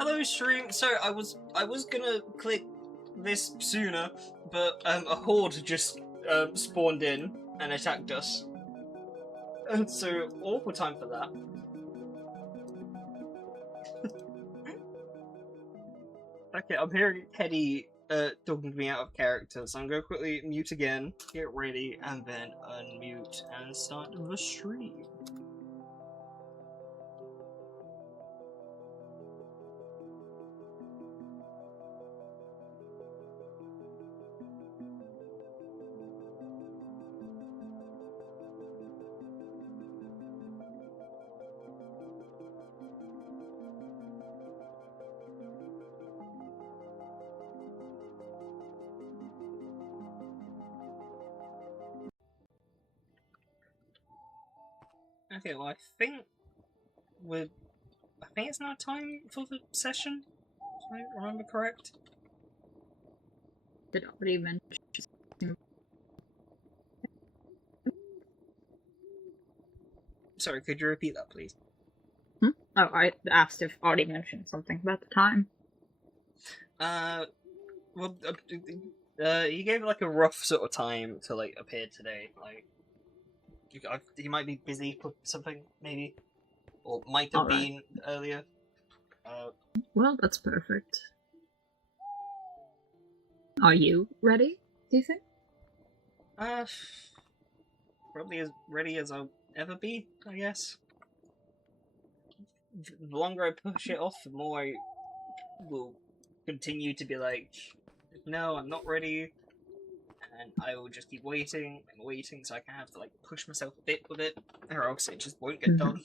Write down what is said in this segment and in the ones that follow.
Hello, stream. So I was gonna click this sooner, but a horde just spawned in and attacked us. So awful time for that. Okay, I'm hearing Teddy talking to me out of character, so I'm gonna quickly mute again, get ready, and then unmute and start the stream. Okay, well I think it's now time for the session, if I remember correct. Did already mention. Sorry, could you repeat that, please? Oh, I asked if already mentioned something about the time. Well, he gave like a rough sort of time to like appear today. Like, he might be busy for something, maybe, or might have been earlier. Well, that's perfect. Are you ready, do you think? Probably as ready as I'll ever be, I guess. The longer I push it off, the more I will continue to be like, no, I'm not ready, and I will just keep waiting and waiting, so I can have to like push myself a bit with it, or else it just won't get done.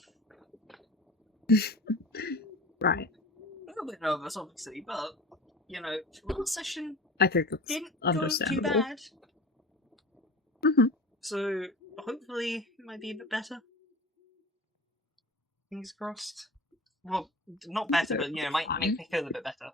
Right. A little bit nervous, obviously, but you know, last session I think that's didn't understandable. go too bad. Mm-hmm. So hopefully it might be a bit better. Fingers crossed. Well, not better, but you know, might make me feel a bit better.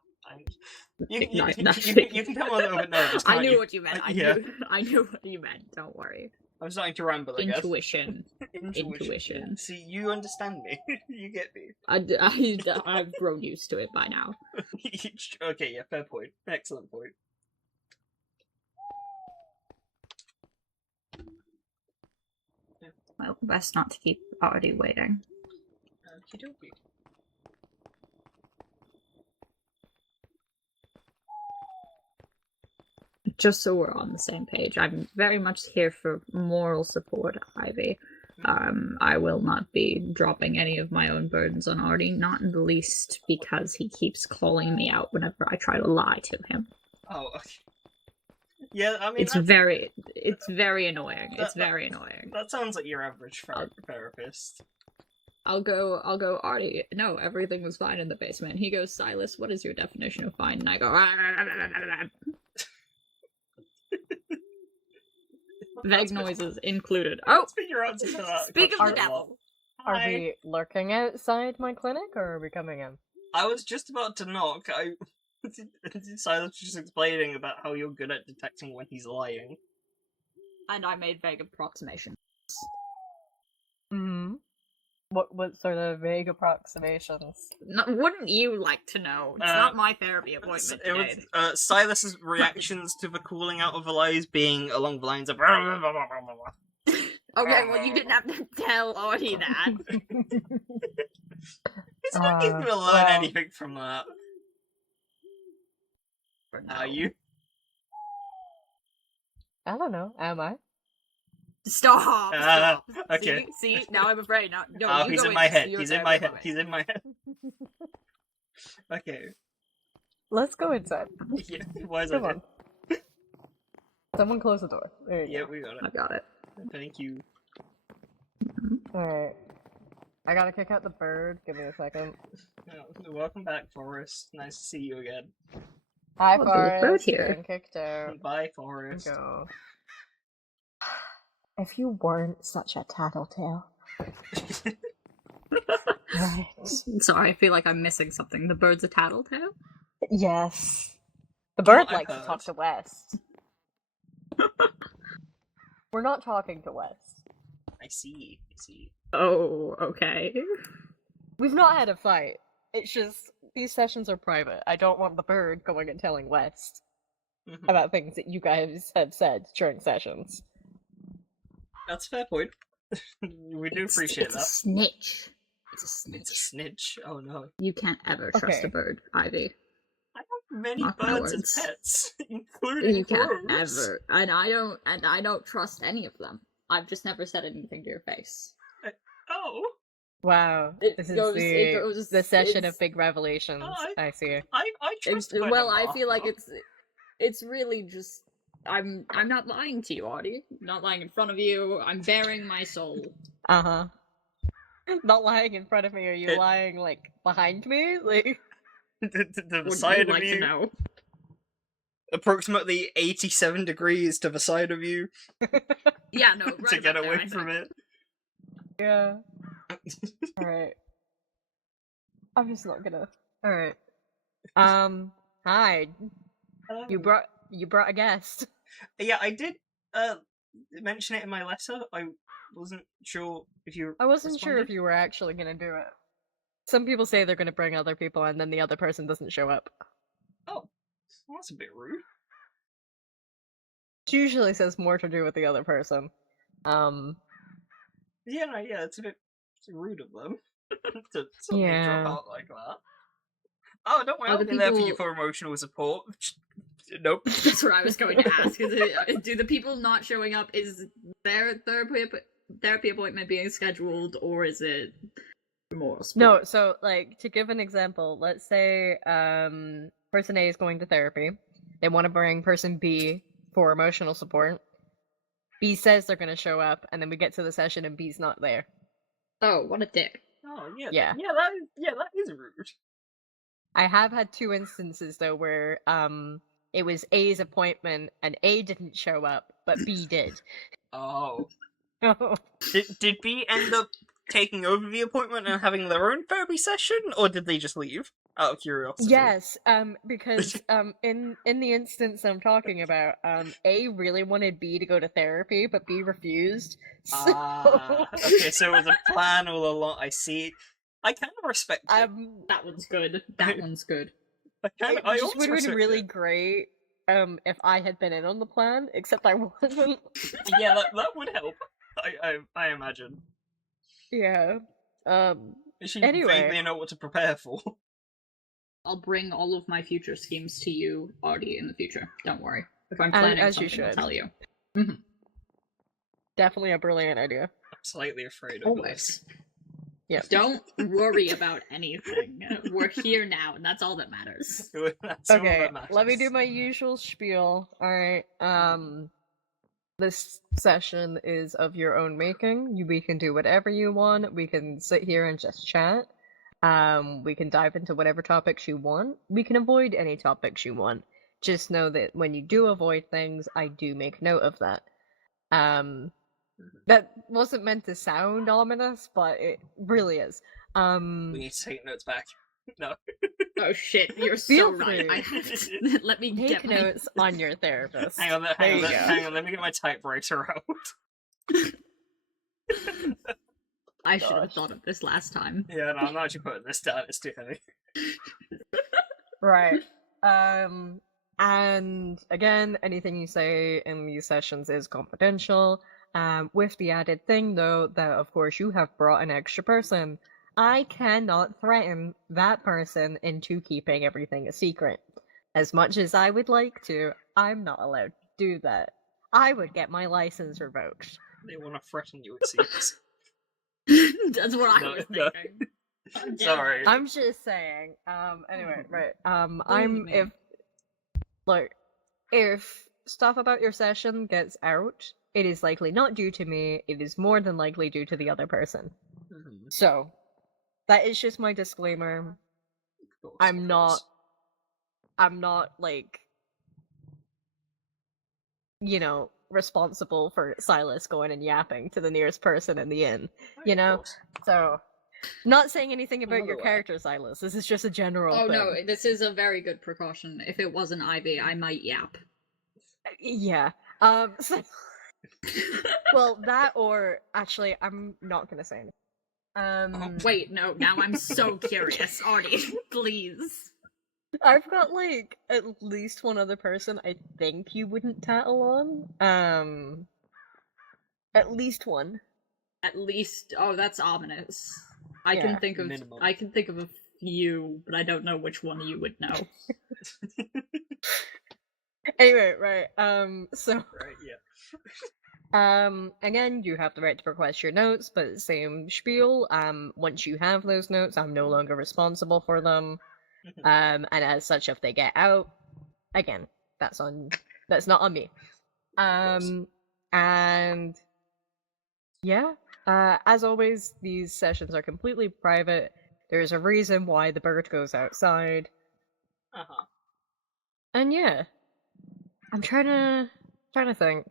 You can tell I'm a little bit nervous. I knew you? what you meant. Yeah. I knew what you meant. Don't worry. I'm starting to ramble again. Intuition. Intuition. See, you understand me. You get me. I've grown used to it by now. Okay, yeah, fair point. Excellent point. Well, best not to keep already waiting. Okie dokie. Just so we're on the same page, I'm very much here for moral support, Ivy. I will not be dropping any of my own burdens on Artie, not in the least because he keeps calling me out whenever I try to lie to him. Oh, okay. Yeah, I mean, it's very annoying. It's very annoying. That sounds like your average therapist. I'll go, Artie, no, everything was fine in the basement. He goes, Silas, what is your definition of fine? And I go, vague noises included. Oh! Speak of the devil! Are we lurking outside my clinic, or are we coming in? I was just about to knock. Silas was just explaining about how you're good at detecting when he's lying. And I made vague approximations. Mm-hmm. What sort of vague approximations? No, wouldn't you like to know? It's not my therapy appointment today. It was Silas's reactions to the calling out of the lies being along the lines of okay, well you didn't have to tell Artie that. It's not like he's gonna learn anything from that. No. Are you? I don't know. Am I? Stop! Okay. See? Now I'm afraid. No, he's in my head. He's in my head. He's in my head. Okay. Let's go inside. Yeah, why is Come on. Someone close the door. There you go. We got it. I got it. Thank you. Alright. I gotta kick out the bird. Give me a second. Welcome back, Forrest. Nice to see you again. Hi, Well, Forrest. bird here. Getting kicked out. Bye, Forrest. Go. If you weren't such a tattletale. Right. Sorry, I feel like I'm missing something. The bird's a tattletale? Yes. The bird I likes to talk to West. We're not talking to West. I see. Oh, okay. We've not had a fight. It's just these sessions are private. I don't want the bird going and telling West Mhm. about things that you guys have said during sessions. That's a fair point. We do appreciate it's that. a snitch. It's a snitch. It's a snitch. Oh no. You can't ever trust Okay. a bird, Ivy. I have many Mark my birds as words. pets, including You can't crows. ever, and I don't trust any of them. I've just never said anything to your face. Oh. Wow, It this goes- is it goes- the session it's- of big revelations. Oh, I see. I trust Well, I Gwendoline, feel like though. it's really just I'm not lying to you, Audie. I'm not lying in front of you. I'm bearing my soul. Uh-huh. Not lying in front of me, are you It- lying, like, behind me? Like, to the Would side you of like you, to know? approximately 87 degrees to the side of you, Yeah, no, right to get about there, away I from think. it. yeah. Alright. I'm just not gonna. Alright. Hi. You brought a guest. Yeah, I did mention it in my letter. I wasn't sure if you I wasn't sure if responded. you were actually gonna do it. Some people say they're gonna bring other people and then the other person doesn't show up. Oh, well, that's a bit rude. It usually says more to do with the other person. Yeah, no, yeah, it's a bit rude of them to suddenly drop Yeah. out like that. Oh, don't worry, Are I'll the be there for you people- for emotional support. Nope. That's what I was going to ask. Do the people not showing up, is their therapy appointment being scheduled, or is it moral support? No, so like to give an example, let's say person A is going to therapy. They want to bring person B for emotional support. B says they're gonna show up, and then we get to the session and B's not there. Oh, what a dick. Oh, yeah. Yeah. That is rude. I have had 2 instances though where it was A's appointment and A didn't show up, but B did. Oh. Did B end up taking over the appointment and having their own therapy session, or did they just leave? Out of curiosity. Yes, because in the instance I'm talking about, A really wanted B to go to therapy, but B refused. Okay, so it was a plan all along. I see. I kind of respect it. That one's good. That one's good. It I just almost would have been respect really it. great if I had been in on the plan, except I wasn't. Yeah, that would help. I imagine. Yeah. She Anyway. vaguely know what to prepare for. I'll bring all of my future schemes to you, Audie, in the future. Don't worry. If I'm As- planning as you something, I'll should. tell you. Definitely a brilliant idea. I'm slightly afraid of Always. this. Yep. Don't worry about anything. We're here now, and that's all that matters. That's all Okay, that matters. let me do my usual spiel. Alright, this session is of your own making. We can do whatever you want. We can sit here and just chat. We can dive into whatever topics you want. We can avoid any topics you want. Just know that when you do avoid things, I do make note of that. That wasn't meant to sound ominous, but it really is. We need to take notes back. No. Oh shit, you're Feel so right. free. Let me Take get my... notes on your therapist. Hang on, There you go. hang on, let me get my typewriter out. I should have Gosh. thought of this last time. Yeah, no, I'm not actually putting this down, it's too heavy. Right. And again, anything you say in these sessions is confidential. With the added thing, though, that of course you have brought an extra person. I cannot threaten that person into keeping everything a secret. As much as I would like to, I'm not allowed to do that. I would get my license revoked. They want to threaten you, it seems. That's what I No, was no. thinking. Sorry. I'm just saying. Anyway, right. I'm me. if stuff about your session gets out, it is likely not due to me. It is more than likely due to the other person. Mhm. So, that is just my disclaimer. Of course, I'm of not, course. like, responsible for Silas going and yapping to the nearest person in the inn. You Of know? course. So, not saying anything about your Otherwise. character, Silas. This is just a general Oh thing. no, this is a very good precaution. If it wasn't Ivy, I might yap. Yeah. So, well, that or actually, I'm not gonna say anything. Wait, no, now I'm so curious. Artie, please. I've got like at least one other person I think you wouldn't tattle on. At least one. At least, oh, that's ominous. I Yeah. Minimum. can think of a few, but I don't know which one you would know. Anyway, right. So Right, yeah. again, you have the right to request your notes, but same spiel. Once you have those notes, I'm no longer responsible for them. And as such, if they get out, again, that's not on me. And yeah, as always, these sessions are completely private. There's a reason why the bird goes outside. Uh-huh. And yeah, I'm trying to think.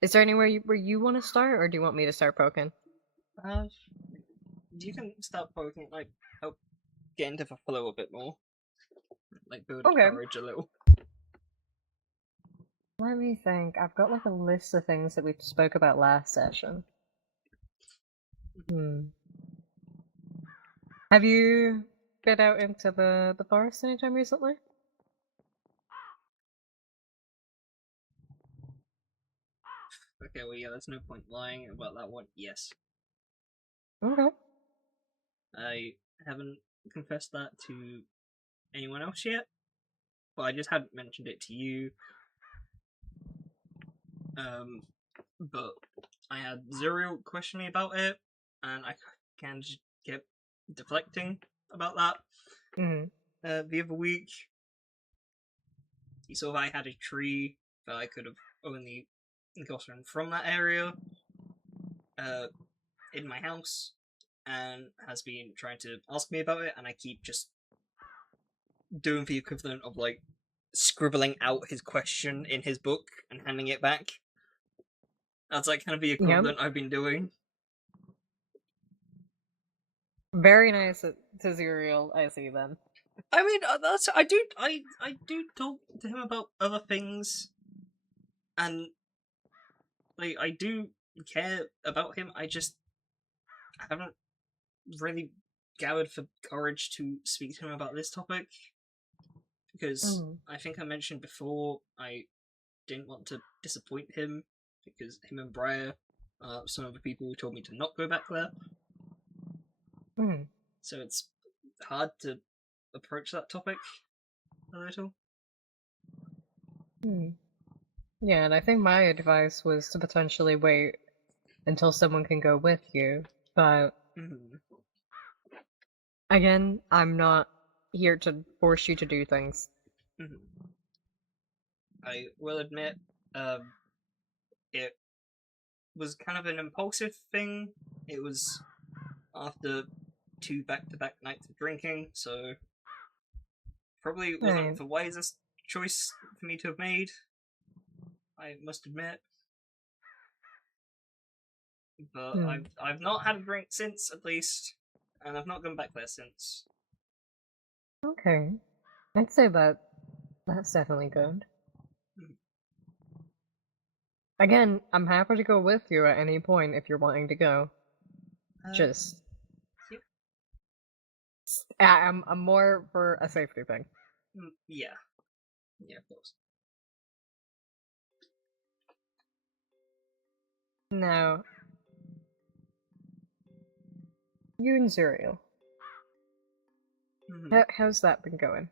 Is there anywhere where you want to start, or do you want me to start poking? You can start poking, like, help get into the flow a bit more. Like, build Okay. courage a little. Let me think. I've got like a list of things that we spoke about last session. Have you been out into the forest anytime recently? Okay, well, yeah, there's no point lying about that one. Yes. Okay. I haven't confessed that to anyone else yet, but I just hadn't mentioned it to you. But I had Zuriel questioning about it, and I kind of just kept deflecting about that. The other week, he saw I had a tree that I could have only gotten from that area in my house, and has been trying to ask me about it, and I keep just doing the equivalent of like scribbling out his question in his book and handing it back. That's like kind of the equivalent I've been doing. Very nice to Zuriel, I see then. I mean, I do talk to him about other things, and like I do care about him. I haven't really gathered the courage to speak to him about this topic because I think I mentioned before I didn't want to disappoint him because him and Briar are some of the people who told me to not go back there. So it's hard to approach that topic a little. Yeah, and I think my advice was to potentially wait until someone can go with you, but again, I'm not here to force you to do things. I will admit, it was kind of an impulsive thing. It was after 2 back-to-back nights of drinking, so probably wasn't the wisest choice for me to have made, I must admit. But I've not had a drink since, at least, and I've not gone back there since. Okay. I'd say that's definitely good. Again, I'm happy to go with you at any point if you're wanting to go. I'm more for a safety thing. Yeah, of course. Now, you and Zuriel. How's that been going?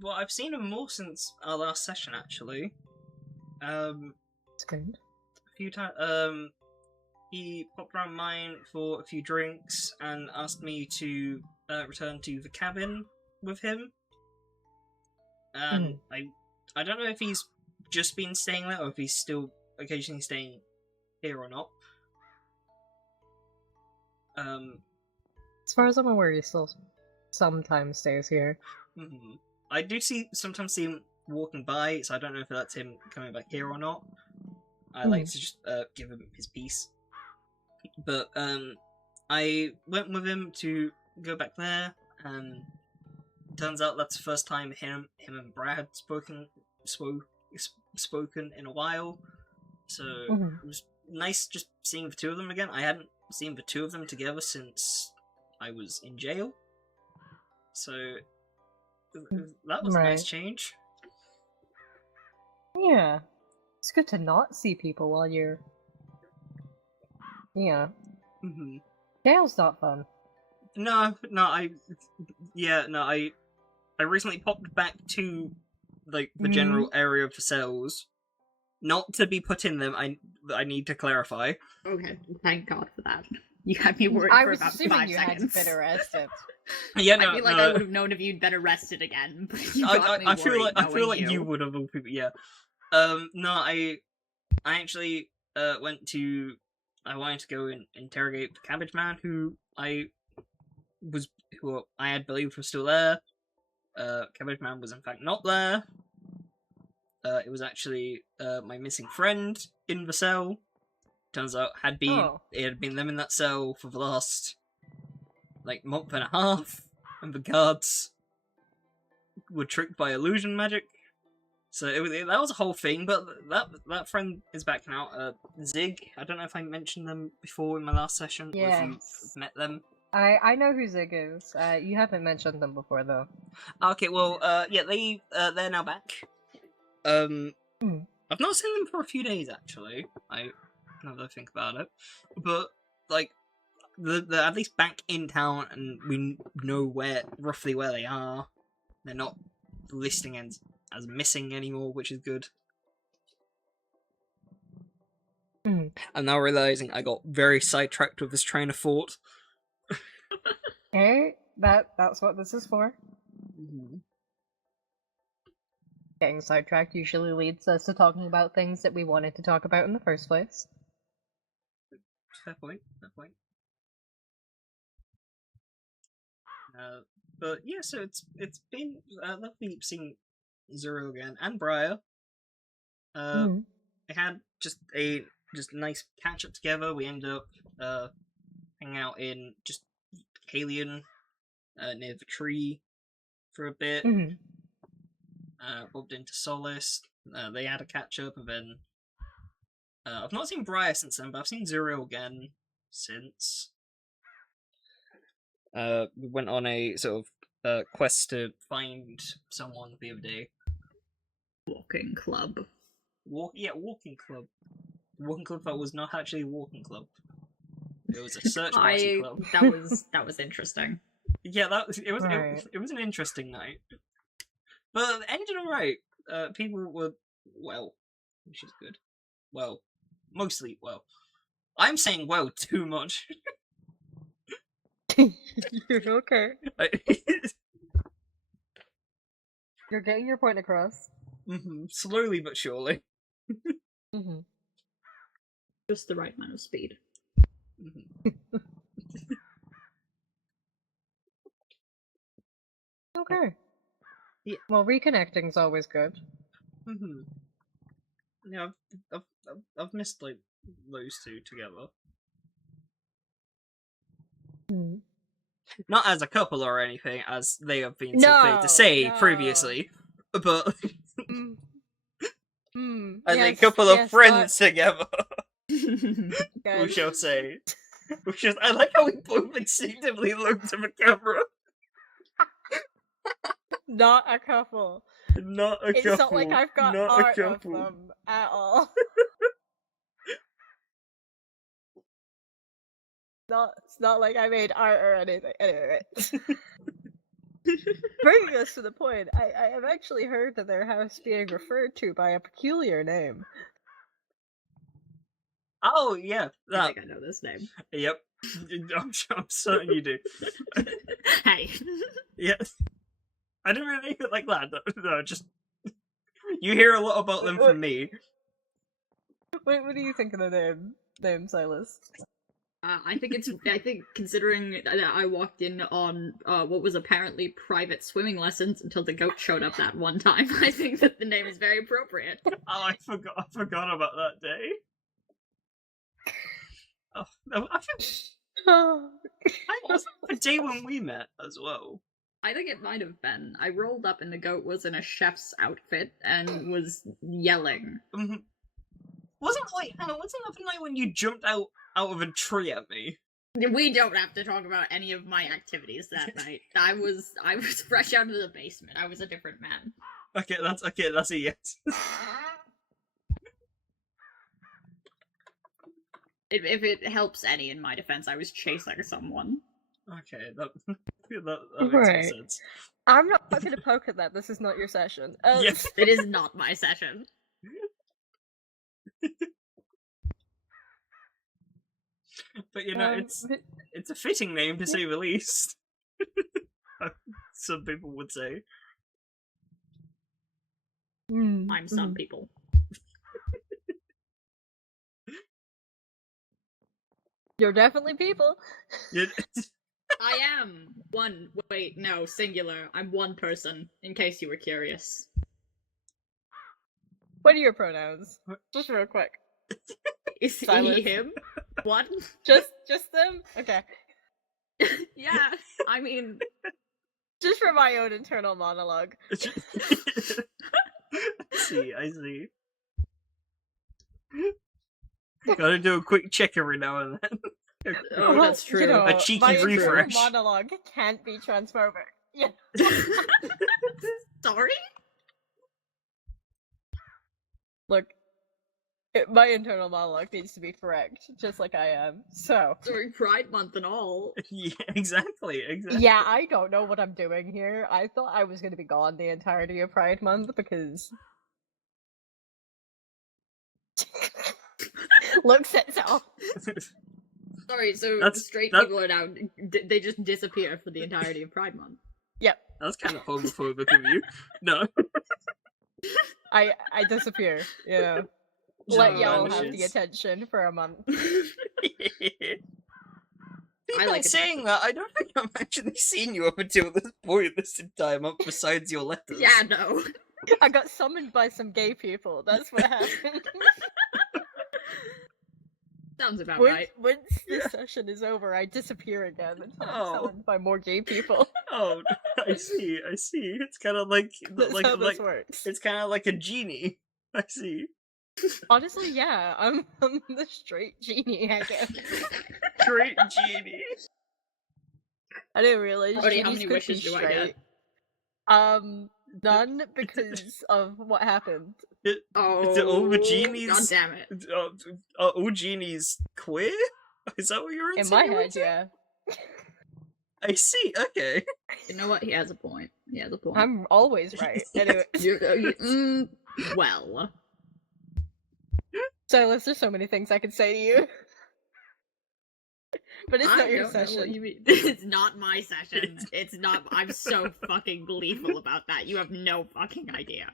Well, I've seen him more since our last session, actually. That's good. A few times. He popped around mine for a few drinks and asked me to return to the cabin with him. And I don't know if he's just been staying there or if he's still occasionally staying here or not. As far as I'm aware, he still sometimes stays here. I do sometimes see him walking by, so I don't know if that's him coming back here or not. I like to just give him his peace. But I went with him to go back there, and turns out that's the first time him and Brad had spoken in a while. So Mhm. it was nice just seeing the two of them again. I hadn't seen the two of them together since I was in jail. So that was a nice Right. change. Yeah. It's good to not see people while you're. Yeah. Hmm. Jail's not fun. No, I recently popped back to like the general area of the cells, not to be put in them. I need to clarify. Okay, thank God for that. You had me worried I for was about assuming 5 you seconds. had been arrested. Yeah, no, I feel like no. I would have known if you'd been arrested again. But you got me I feel worried like knowing you would have. Yeah. No, I actually went to. I wanted to go and interrogate the Cabbage Man, who I had believed was still there. Cabbage Man was in fact not there. It was actually my missing friend in the cell. Turns out it had been them in that cell for the last like month and a half, and the guards were tricked by illusion magic. So that was a whole thing. But that friend is back now. Zig. I don't know if I mentioned them before in my last session, or if you Yes. met them. I know who Zig is. You haven't mentioned them before though. Okay, well, yeah, they're now back. I've not seen them for a few days actually. Now that I think about it, but like they're at least back in town, and we know roughly where they are. They're not listing as missing anymore, which is good. I'm now realizing I got very sidetracked with this train of thought. Hey, that's what this is for. Getting sidetracked usually leads us to talking about things that we wanted to talk about in the first place. Fair point. But yeah, so it's been lovely seeing Zero again and Briar. I had just a nice catch up together. We ended up hanging out in just Kalian near the tree for a bit. Bobbed into Solace. They had a catch up, and then I've not seen Briar since then, but I've seen Zero again since. We went on a sort of quest to find someone the other day. Walking club. Walking club. Walking club that was not actually a walking club. It was a search party club. That was interesting. Yeah, it was an interesting night, but it ended alright. People were well, which is good. Well, mostly well. I'm saying well too much. Okay. You're getting your point across. Slowly but surely. Just the right amount of speed. Okay. Yeah. Well, reconnecting's always good. Yeah, I've missed like those two together. Not as a couple or anything, as they have been so clear to say previously, but as a couple of friends together. We shall say. I like how we both instinctively looked at the camera. Not a couple. Not a couple. It's not like I've got not art a couple. of them at all. It's not like I made art or anything. Anyway. Bringing us to the point, I have actually heard of their house being referred to by a peculiar name. Oh, yeah. I think I know this name. Yep. I'm certain you do. Hey. Yes. I didn't really think it like that. No, just... You hear a lot about them from me. What do you think of the name Silas? I think considering that I walked in on what was apparently private swimming lessons until the goat showed up that one time, I think that the name is very appropriate. Oh, I forgot about that day. Oh, I was the day when we met as well. I think it might have been. I rolled up and the goat was in a chef's outfit and was yelling. Well, Hannah, wasn't that the night when you jumped out of a tree at me? We don't have to talk about any of my activities that night. I was fresh out of the basement. I was a different man. Okay, that's a yes. If it helps any in my defense, I was chasing someone. Okay, that makes Right. sense. I'm not going to poke at that. This is not your session. Yes. It is not my session. But you know, it's a fitting name to say the least. Some people would say. I'm some people. You're definitely people. I am one. Wait, no, singular. I'm one person, in case you were curious. What are your pronouns? Just real quick. Is Silence. he him? What? Just them? Okay. Yeah, I mean... Just for my own internal monologue. I see. Gotta do a quick check every now and then. Oh, Well, that's true. You know, A cheeky my internal refresh. monologue can't be transphobic. Yeah. Sorry? Look, my internal monologue needs to be correct, just like I am. So. During Pride Month and all. Yeah, exactly. Yeah, I don't know what I'm doing here. I thought I was going to be gone the entirety of Pride Month because... Looks at so. Sorry, so That's- straight that- people are now... they just disappear for the entirety of Pride Month. Yep, That's kind of homophobic of you. No. I disappear, you know. Let Just y'all have the vanishes. attention for a month. People like it. saying that, I don't think I've actually seen you up until this point this entire month, besides your letters. Yeah, no. I got summoned by some gay people, that's what happened. Sounds about Once, right. once this session is over, I disappear again until I'm Oh. summoned by more gay people. Oh, I see. It's kind of like That's how this works. it's kind of like a genie. I see. Honestly, yeah, I'm the straight genie, I guess. Great genie. I didn't realize Already, how genies many could be wishes do I straight. get? None because of what happened. Oh, all the genies- God damn it. All genies queer? Is that what you're In my head, insinuating? yeah. I see. Okay. You know what? He has a point. He has a point. I'm always right. Anyway, Well. Silas, there's so many things I could say to you. But it's I not your don't know what session. you mean. It's not my session. It's not. I'm so fucking gleeful about that. You have no fucking idea.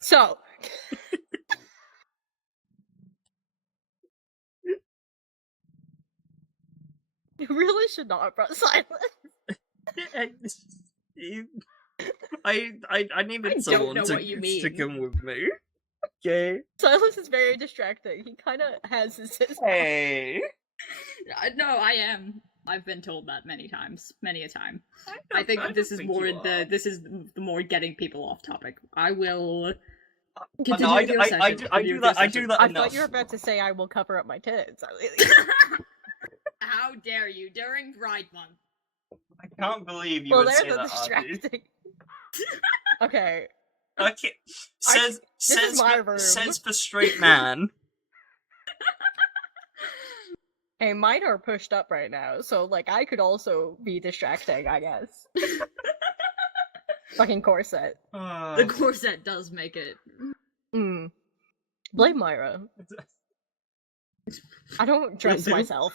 So, you really should not have brought Silas. I needed don't someone know to what you mean. stick him with me. Okay. Silas is very distracting. He kind of has his. Hey. No, I am. I've been told that many times, many a time. I don't- think don't this is think more you are. this is the more getting people off topic. I will. Oh, Continue no, with your session. I Continue do with that. your I do session. that I enough. thought you were about to say I will cover up my tits. How dare you during Pride Month? I can't believe you Well, would say they're the that, Artie. distracting. Okay, Okay. Says is my room. says for straight man. hey, mine are pushed up right now, so like I could also be distracting, I guess. Fucking corset. The corset does make it. Blame Myra. I don't dress myself.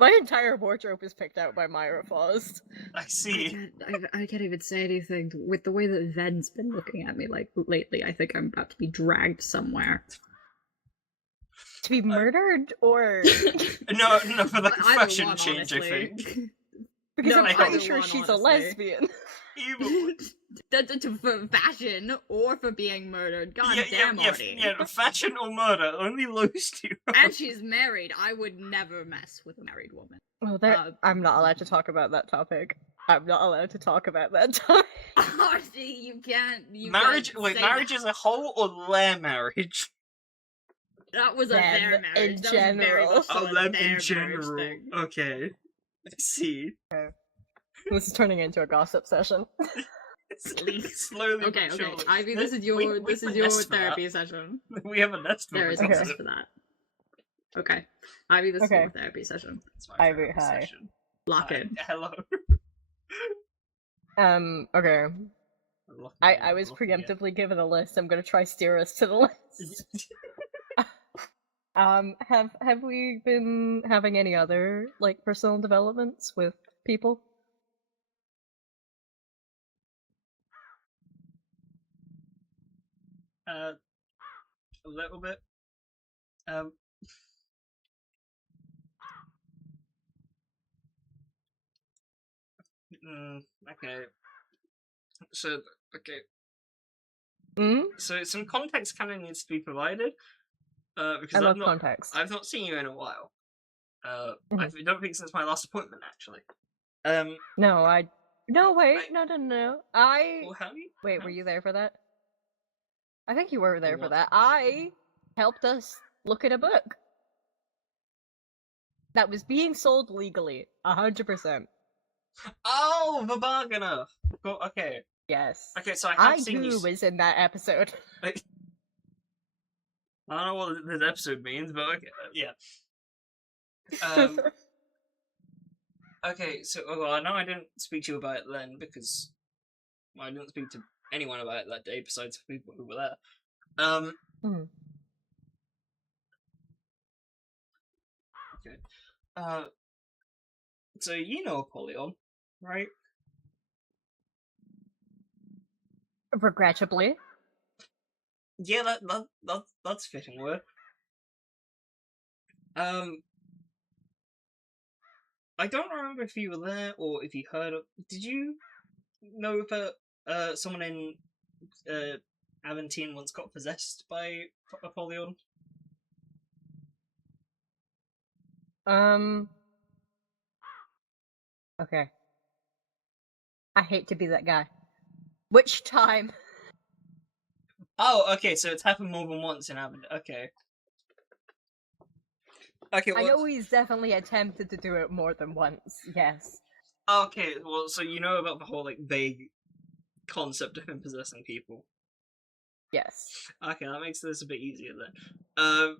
My entire wardrobe is picked out by Myra Faust. I see. I can't even say anything. With the way that Ven's been looking at me like lately, I think I'm about to be dragged somewhere. To be murdered, or No, for the Either fashion one, change, I honestly. think. because No, I'm I pretty either sure one, she's a honestly. lesbian. Evil. For fashion or for being murdered. God damn, Artie. Yeah, fashion or murder, only those two. And she's married. I would never mess with a married woman. Well, I'm not allowed to talk about that topic. I'm not allowed to talk about that time. Archie, you can't. Marriage? Can't Wait, say marriage that. as a whole or their marriage? That was a Them their in marriage. That was very general. much so Oh, a them their in marriage general. thing. Okay. I see. This is turning into a gossip session. Please. Slowly Okay, but okay. surely. Ivy, this is We- your we this have is a your nest for that. therapy session. We have a nest for There is it. a Okay. nest for that. Okay. Ivy, this is Okay. your therapy session. It's my Ivy, therapy hi. session. Lock Hi. in. Hello. Okay. Lock I in, was lock in. preemptively given a list. I'm gonna try steer us to the list. Have we been having any other like personal developments with people? A little bit. Okay. So, okay. Hmm? So some context kind of needs to be provided. Because I love I've not, context. I've not seen you in a while. I Mhm. don't think since my last appointment, actually. No, No, wait, I- no. Well, have you? Wait, were you there for that? I think you were there for what? that. I helped us look at a book that was being sold legally. 100%. Oh, the bargainer. Okay. Yes. Okay, so I have I seen you. too was in that episode. I don't know what this episode means, but okay, yeah. Okay, so well, I know I didn't speak to you about it then because I didn't speak to anyone about it that day besides people who were there. Mhm. Okay. So you know Apollyon, right? Regrettably. Yeah, that's a fitting word. I don't remember if you were there or if you heard of. Did you know if someone in Aventine once got possessed by Apollyon? Okay. I hate to be that guy. Which time? Oh, okay, so it's happened more than once in Aventine. Okay. Okay, I well, know he's definitely attempted to do it more than once. Yes. okay, well, so you know about the whole like vague concept of him possessing people. Yes. Okay, that makes this a bit easier then.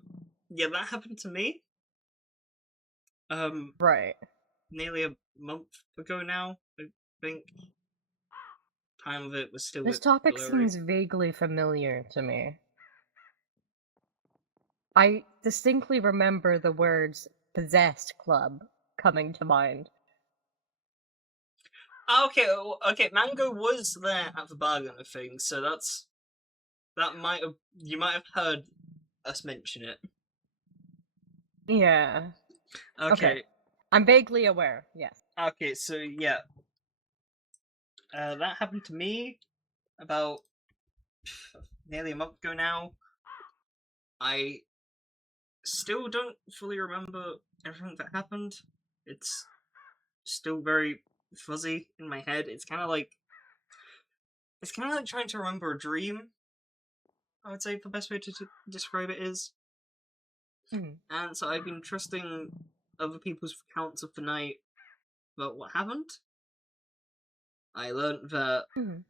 Yeah, that happened to me. Right. Nearly a month ago now, I think. Time of it was still. This a bit topic blurry. seems vaguely familiar to me. I distinctly remember the words possessed club coming to mind. Okay, okay. Mango was there at the bargain of things, so you might have heard us mention it. Yeah. Okay. I'm vaguely aware, yes. Okay, so yeah, that happened to me about nearly a month ago now. I still don't fully remember everything that happened. It's still very fuzzy in my head. It's kind of like trying to remember a dream. I would say the best way to describe it is. Mhm. And so I've been trusting other people's accounts of the night about what happened. I learned that Mhm.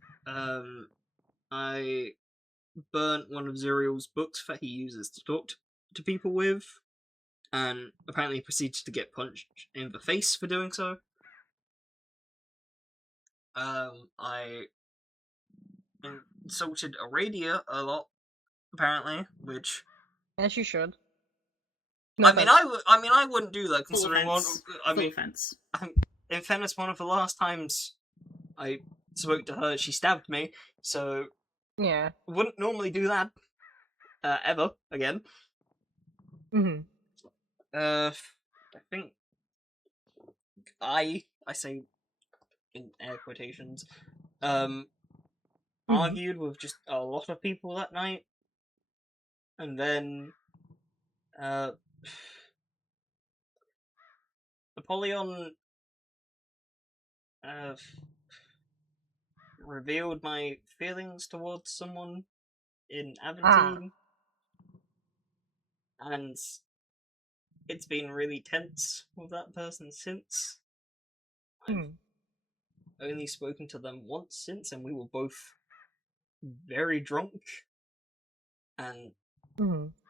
I burnt one of Zuriel's books that he uses to talk to people with, and apparently proceeded to get punched in the face for doing so. I insulted Aradia a lot, apparently, which As you should. I mean, I wouldn't do that Full considering offense. I Full mean, offense. in fairness, one of the last times I spoke to her, she stabbed me, so Yeah. wouldn't normally do that ever again. Hmm. I think I say in air quotations, argued with just a lot of people that night, and then Apollyon have revealed my feelings towards someone in Aventine, and it's been really tense with that person since. I've only spoken to them once since, and we were both very drunk, and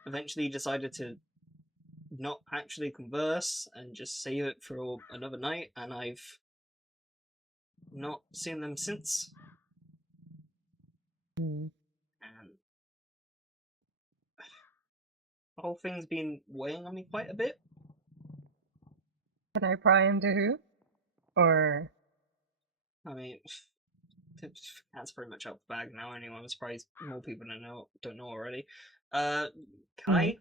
eventually decided to not actually converse and just save it for another night, and I've not seen them since. And the whole thing's been weighing on me quite a bit. Can I pry into who? Or I mean, that's pretty much out the bag now. Anyway, I'm surprised more people don't know already. Kai.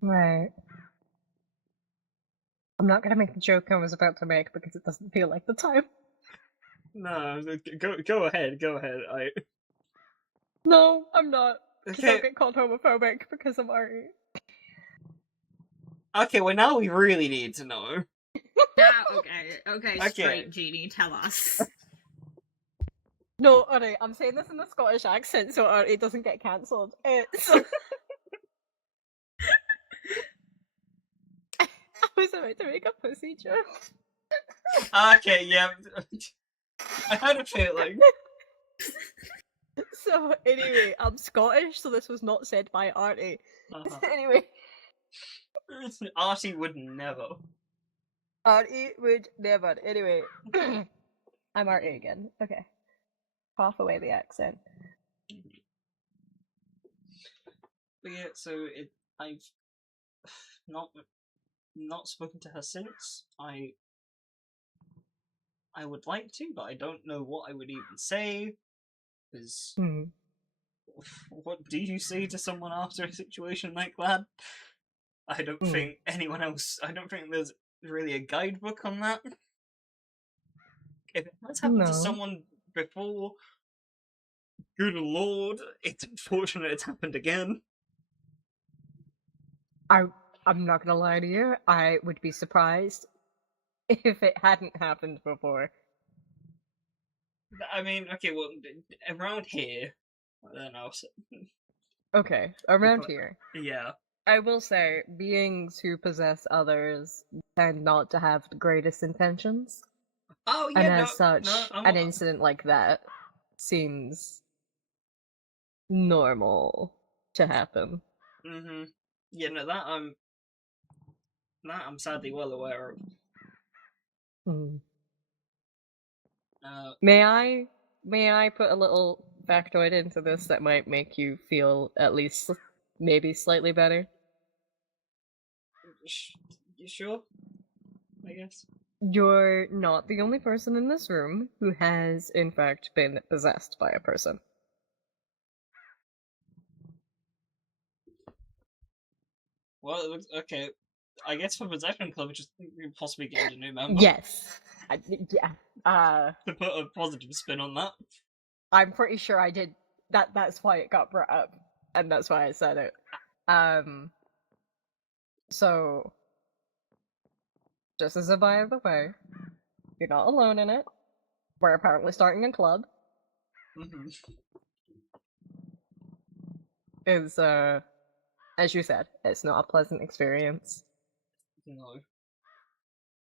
right. I'm not gonna make the joke I was about to make because it doesn't feel like the time. No, go ahead. No, I'm not. Because I'll Okay. get called homophobic because I'm Ari. Okay, well now we really need to know. Okay, straight Genie, tell us. No, alright, I'm saying this in a Scottish accent so it doesn't get cancelled. So... I was about to make a pussy joke. Okay, yeah. I had a feeling. So, anyway, I'm Scottish, so this was not said by Artie. Anyway. Artie would never. Artie would never. Anyway. I'm Artie again. Okay. Half away the accent. But yeah, so I've not spoken to her since. I would like to, but I don't know what I would even say. Because what do you say to someone after a situation like that? I don't think anyone else. I don't think there's really a guidebook on that. If it has happened to someone before, good lord, it's unfortunate it's happened again. I'm not gonna lie to you, I would be surprised if it hadn't happened before. I mean, okay, well, around here, I don't know. Okay, around here. Yeah. I will say, beings who possess others tend not to have the greatest intentions. Oh, yeah, and as such, an incident like that seems normal to happen. Mm-hmm. Yeah, no, that I'm sadly well aware of. May I put a little factoid into this that might make you feel at least maybe slightly better? You sure? I guess. You're not the only person in this room who has, in fact, been possessed by a person. Well, it looks okay. I guess for Possession Club, just possibly get a new member. Yes. Yeah. To put a positive spin on that. I'm pretty sure I did. That's why it got brought up, and that's why I said it. So, just as a by the way, you're not alone in it. We're apparently starting a club. Is as you said, it's not a pleasant experience. No.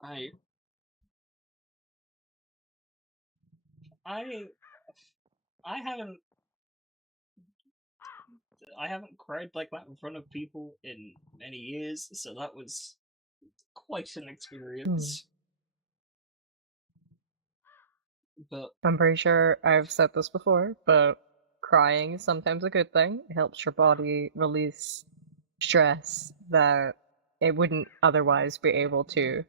I haven't cried like that in front of people in many years, so that was quite an experience. But I'm pretty sure I've said this before, but crying is sometimes a good thing. It helps your body release stress that it wouldn't otherwise be able to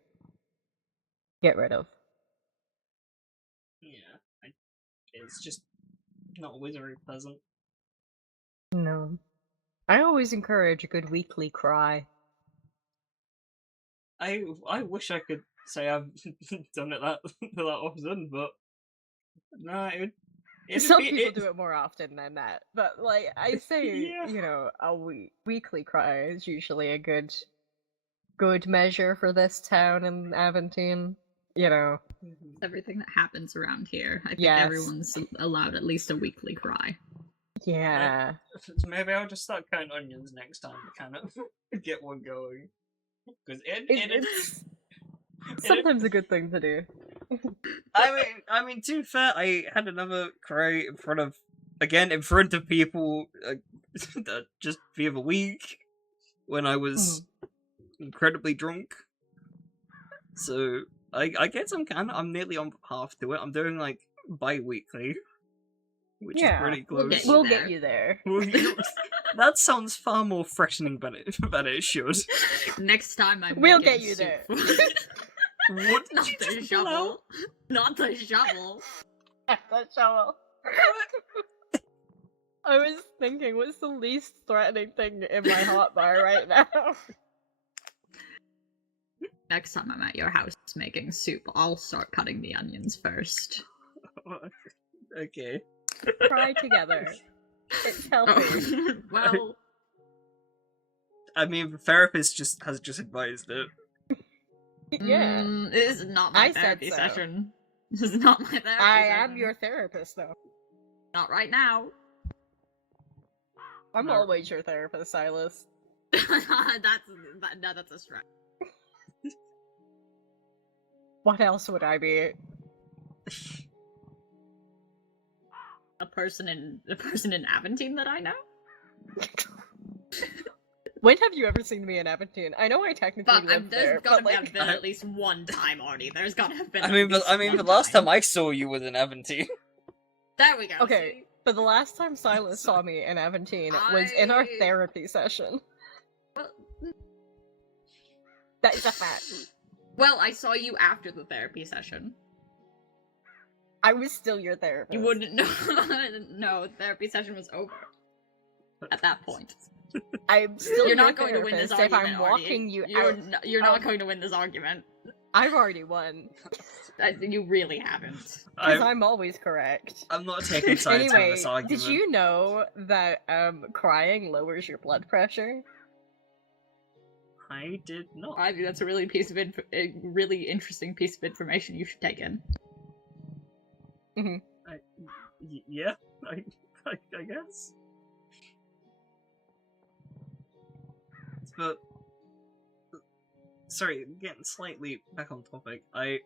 get rid of. yeah, it's just not always very pleasant. No. I always encourage a good weekly cry. I wish I could say I've done it that often, but no, Some people do it more often than that, but like I say, yeah. you know, a weekly cry is usually a good measure for this town in Aventine. you know. Everything that happens around here. I think Yes. everyone's allowed at least a weekly cry. Yeah. Maybe I'll just start cutting onions next time to kind of get one going. Because It's sometimes a good thing to do. I mean, to be fair, I had another cry in front of people just the other week when I was incredibly drunk. So I guess I'm nearly on path to it. I'm doing like bi-weekly, which is pretty close. We'll Get you there. That sounds far more threatening than it should. Next time We'll get you there. What did Not you the just pull out? shovel. Not the shovel. The shovel. I was thinking, what's the least threatening thing in my hotbar right now? Next time I'm at your house making soup, I'll start cutting the onions first. Okay. Cry together. It's healthy. Oh, well, I mean, the therapist has just advised it. Yeah. this is not my I said therapy so. session. This is not my therapy I session. am your therapist, though. Not right now. I'm No. always your therapist, Silas. that's a stretch. What else would I be? A person in Aventine that I know. When have you ever seen me in Aventine? I know I technically But live there's there, gotta but have like, been at least one time, Artie. There's gotta have been. I mean, the last time I saw you was in Aventine. There we go. okay, see? but the last time Silas saw me in Aventine was in our I- therapy session. Well, That is a fact. well, I saw you after the therapy session. I was still your therapist. You wouldn't know. No, the therapy session was over at that point. I'm still You're your not going to win this therapist if argument, I'm Artie. walking you You're out. you're not going to win this argument. I've already won. You really haven't. Because I'm always correct. I'm not taking sides on Anyway, this argument. did you know that crying lowers your blood pressure? I did not. I think that's a really really interesting piece of information you should take in. Yeah, I guess. But sorry, getting slightly back on topic. I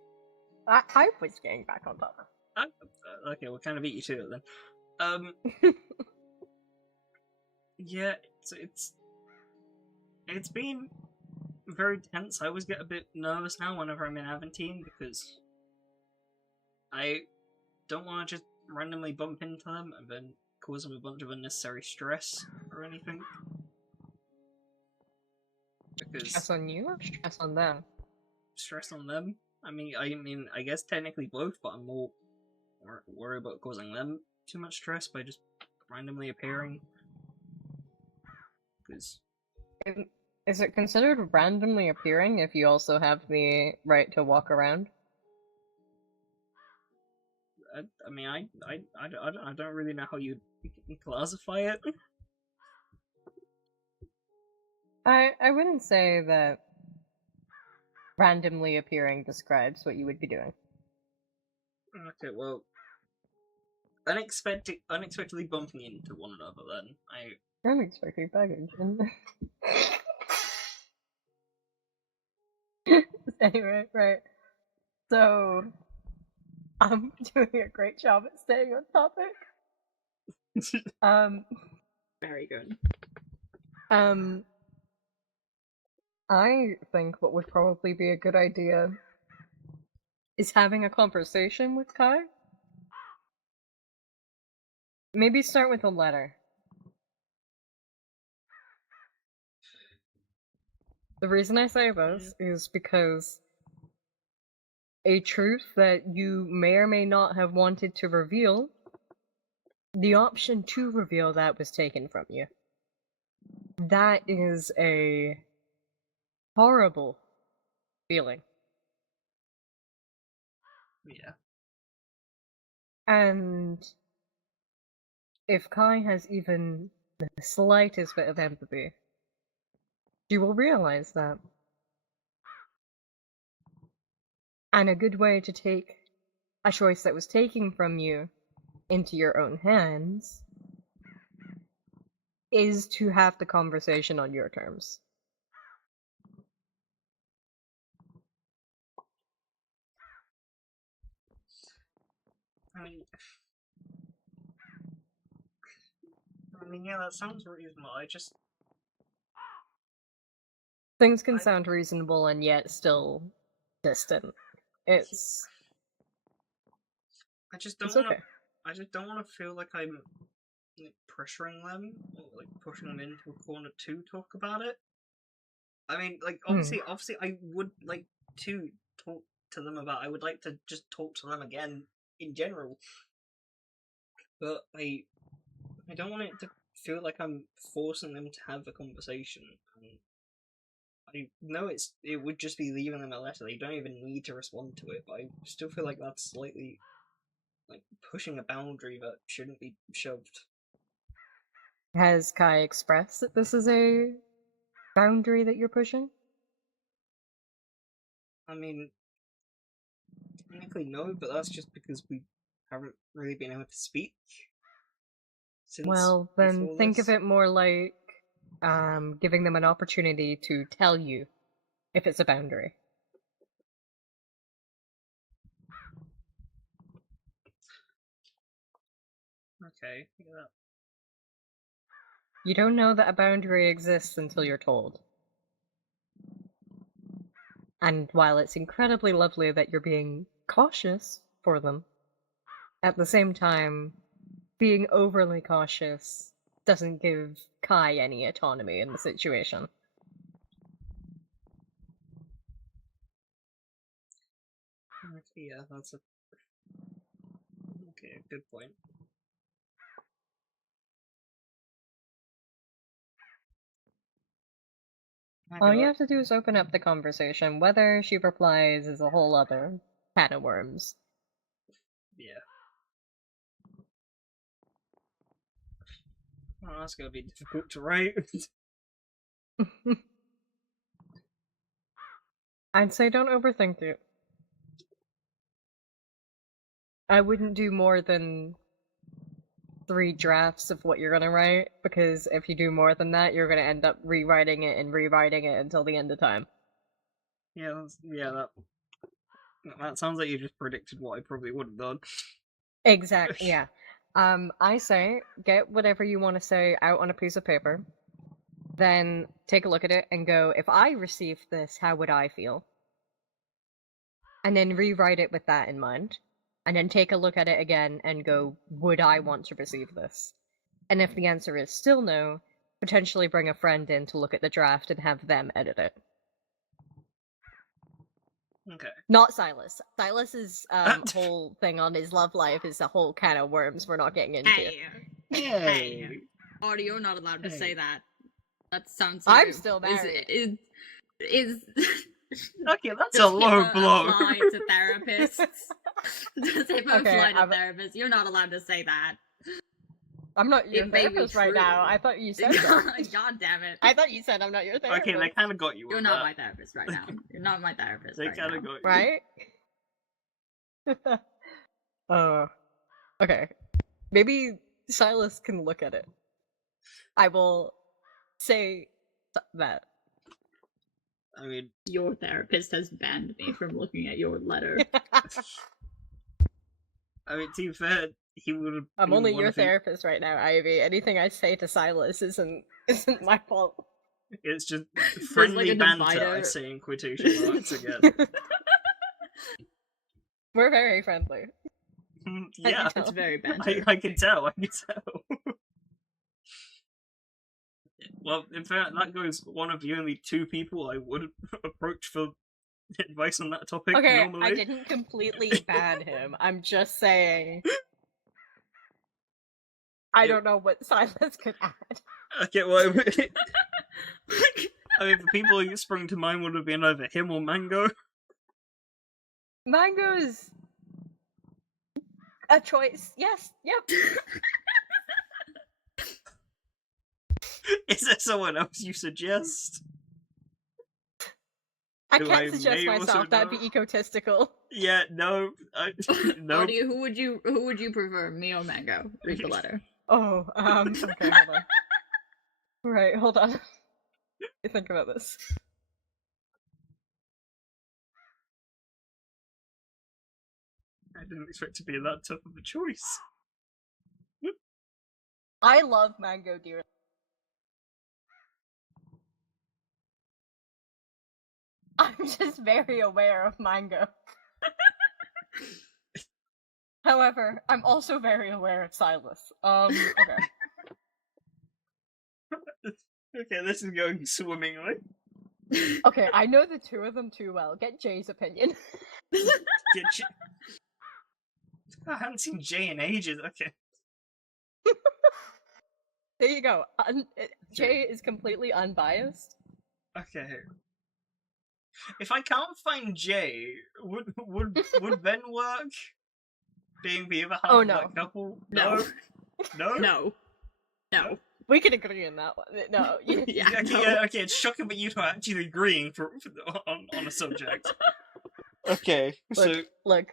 was getting back on top. Okay, we'll kind of beat you to it then. Yeah, it's been very tense. I always get a bit nervous now whenever I'm in Aventine because I don't want to just randomly bump into them and then cause them a bunch of unnecessary stress or anything. Because Stress on you or stress on them? stress on them. I mean, I guess technically both, but I'm more worried about causing them too much stress by just randomly appearing. Because Is it considered randomly appearing if you also have the right to walk around? I mean, I don't really know how you classify it. I wouldn't say that randomly appearing describes what you would be doing. Okay, well, unexpectedly bumping into one another. Then Unexpected baggage. Anyway, right. So, I'm doing a great job at staying on topic. Very good. I think what would probably be a good idea is having a conversation with Kai. Maybe start with a letter. The reason I say this is because a truth that you may or may not have wanted to reveal, the option to reveal that was taken from you. That is a horrible feeling. yeah, And if Kai has even the slightest bit of empathy, she will realize that. And a good way to take a choice that was taken from you into your own hands is to have the conversation on your terms. I mean, yeah, that sounds reasonable. Things can I- sound reasonable and yet still distant. It's I just don't it's want to. okay. I just don't want to feel like I'm like, pressuring them or like pushing them into a corner to talk about it. I mean, like obviously, I would like to talk to them about. I would like to just talk to them again in general, but I don't want it to feel like I'm forcing them to have a conversation. And I know it would just be leaving them a letter. They don't even need to respond to it, but I still feel like that's slightly like pushing a boundary that shouldn't be shoved. Has Kai expressed that this is a boundary that you're pushing? I mean, technically no, but that's just because we haven't really been able to speak since Well, then before think this. of it more like giving them an opportunity to tell you if it's a boundary. Okay, yeah. You don't know that a boundary exists until you're told. And while it's incredibly lovely that you're being cautious for them, at the same time, being overly cautious doesn't give Kai any autonomy in the situation. Okay, yeah, that's a good point. All you have to do is open up the conversation. Whether she replies is a whole other can of worms. Yeah. Oh, that's gonna be difficult to write. I'd say don't overthink it. I wouldn't do more than 3 drafts of what you're gonna write, because if you do more than that, you're gonna end up rewriting it until the end of time. Yeah, that sounds like you just predicted what I probably would have done. Exactly, yeah. I say get whatever you want to say out on a piece of paper, then take a look at it and go, if I received this, how would I feel? And then rewrite it with that in mind. And then take a look at it again and go, would I want to receive this? And if the answer is still no, potentially bring a friend in to look at the draft and have them edit it. Okay. Not Silas. Silas's whole thing on his love life is a whole can of worms we're not getting into. Hey. Oh, you're not allowed to say that. That sounds. I'm still married. Is Okay, that's a low blow. Apply to therapists. Does it apply to therapists? You're not allowed to say that. I'm not your therapist right now. I thought you said that. God damn it. I thought you said I'm not your therapist. Okay, they kind of got you. You're not my therapist right now. You're not my therapist They right kind now. of got you. Right? Okay. Maybe Silas can look at it. I will say that. I mean, your therapist has banned me from looking at your letter. I mean, to be fair, he would have. I'm only your therapist right now, Ivy. Anything I say to Silas isn't my fault. It's just friendly like banter, divider. I say in quotation marks again. We're very friendly. Yeah, it's very banter. I can tell. Well, in fact, that goes one of the only 2 people I would approach for advice on that topic. Okay, normally. I didn't completely ban him. I'm just saying. I don't know what Silas could add. Okay, well, I mean, the people who sprung to mind would have been either him or Mango. Mango's a choice. Yes. Yep. Is there someone else you suggest? I Who can't I suggest may also myself. That'd know? be egotistical. Yeah, no, no. Audio, who would you prefer, me or Mango? Read the letter. Oh, okay, hold on. Right, hold on. Let me think about this. I didn't expect to be that tough of a choice. I love Mango dearly. I'm just very aware of Mango. However, I'm also very aware of Silas. Okay. Okay, this is going swimmingly. Okay, I know the two of them too well. Get Jay's opinion. Get J- I haven't seen Jay in ages. Okay. There you go. Jay is completely unbiased. Okay. If I can't find Jay, would Ben work? Being the other half Oh, of no. that couple? No. No? No. No. We can agree on that one. No, you, Yeah, Okay, no. yeah, okay, it's shocking that you two are actually agreeing on a subject. Okay, so... look,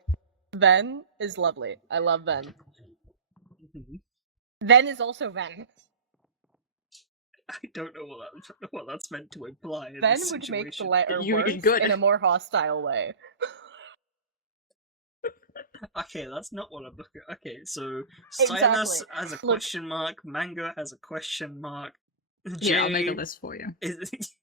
Ven is lovely. I love Ven. Mhm. Ven is also Ven. I don't know what that's meant to imply in Ven this would make the situation. letter You would be worse good. in a more hostile way. Okay, that's not what I'm looking at. Okay, so Exactly. Silas has a Look- question mark, Mango has a question mark, Yeah, I'll make a Jay list for you. is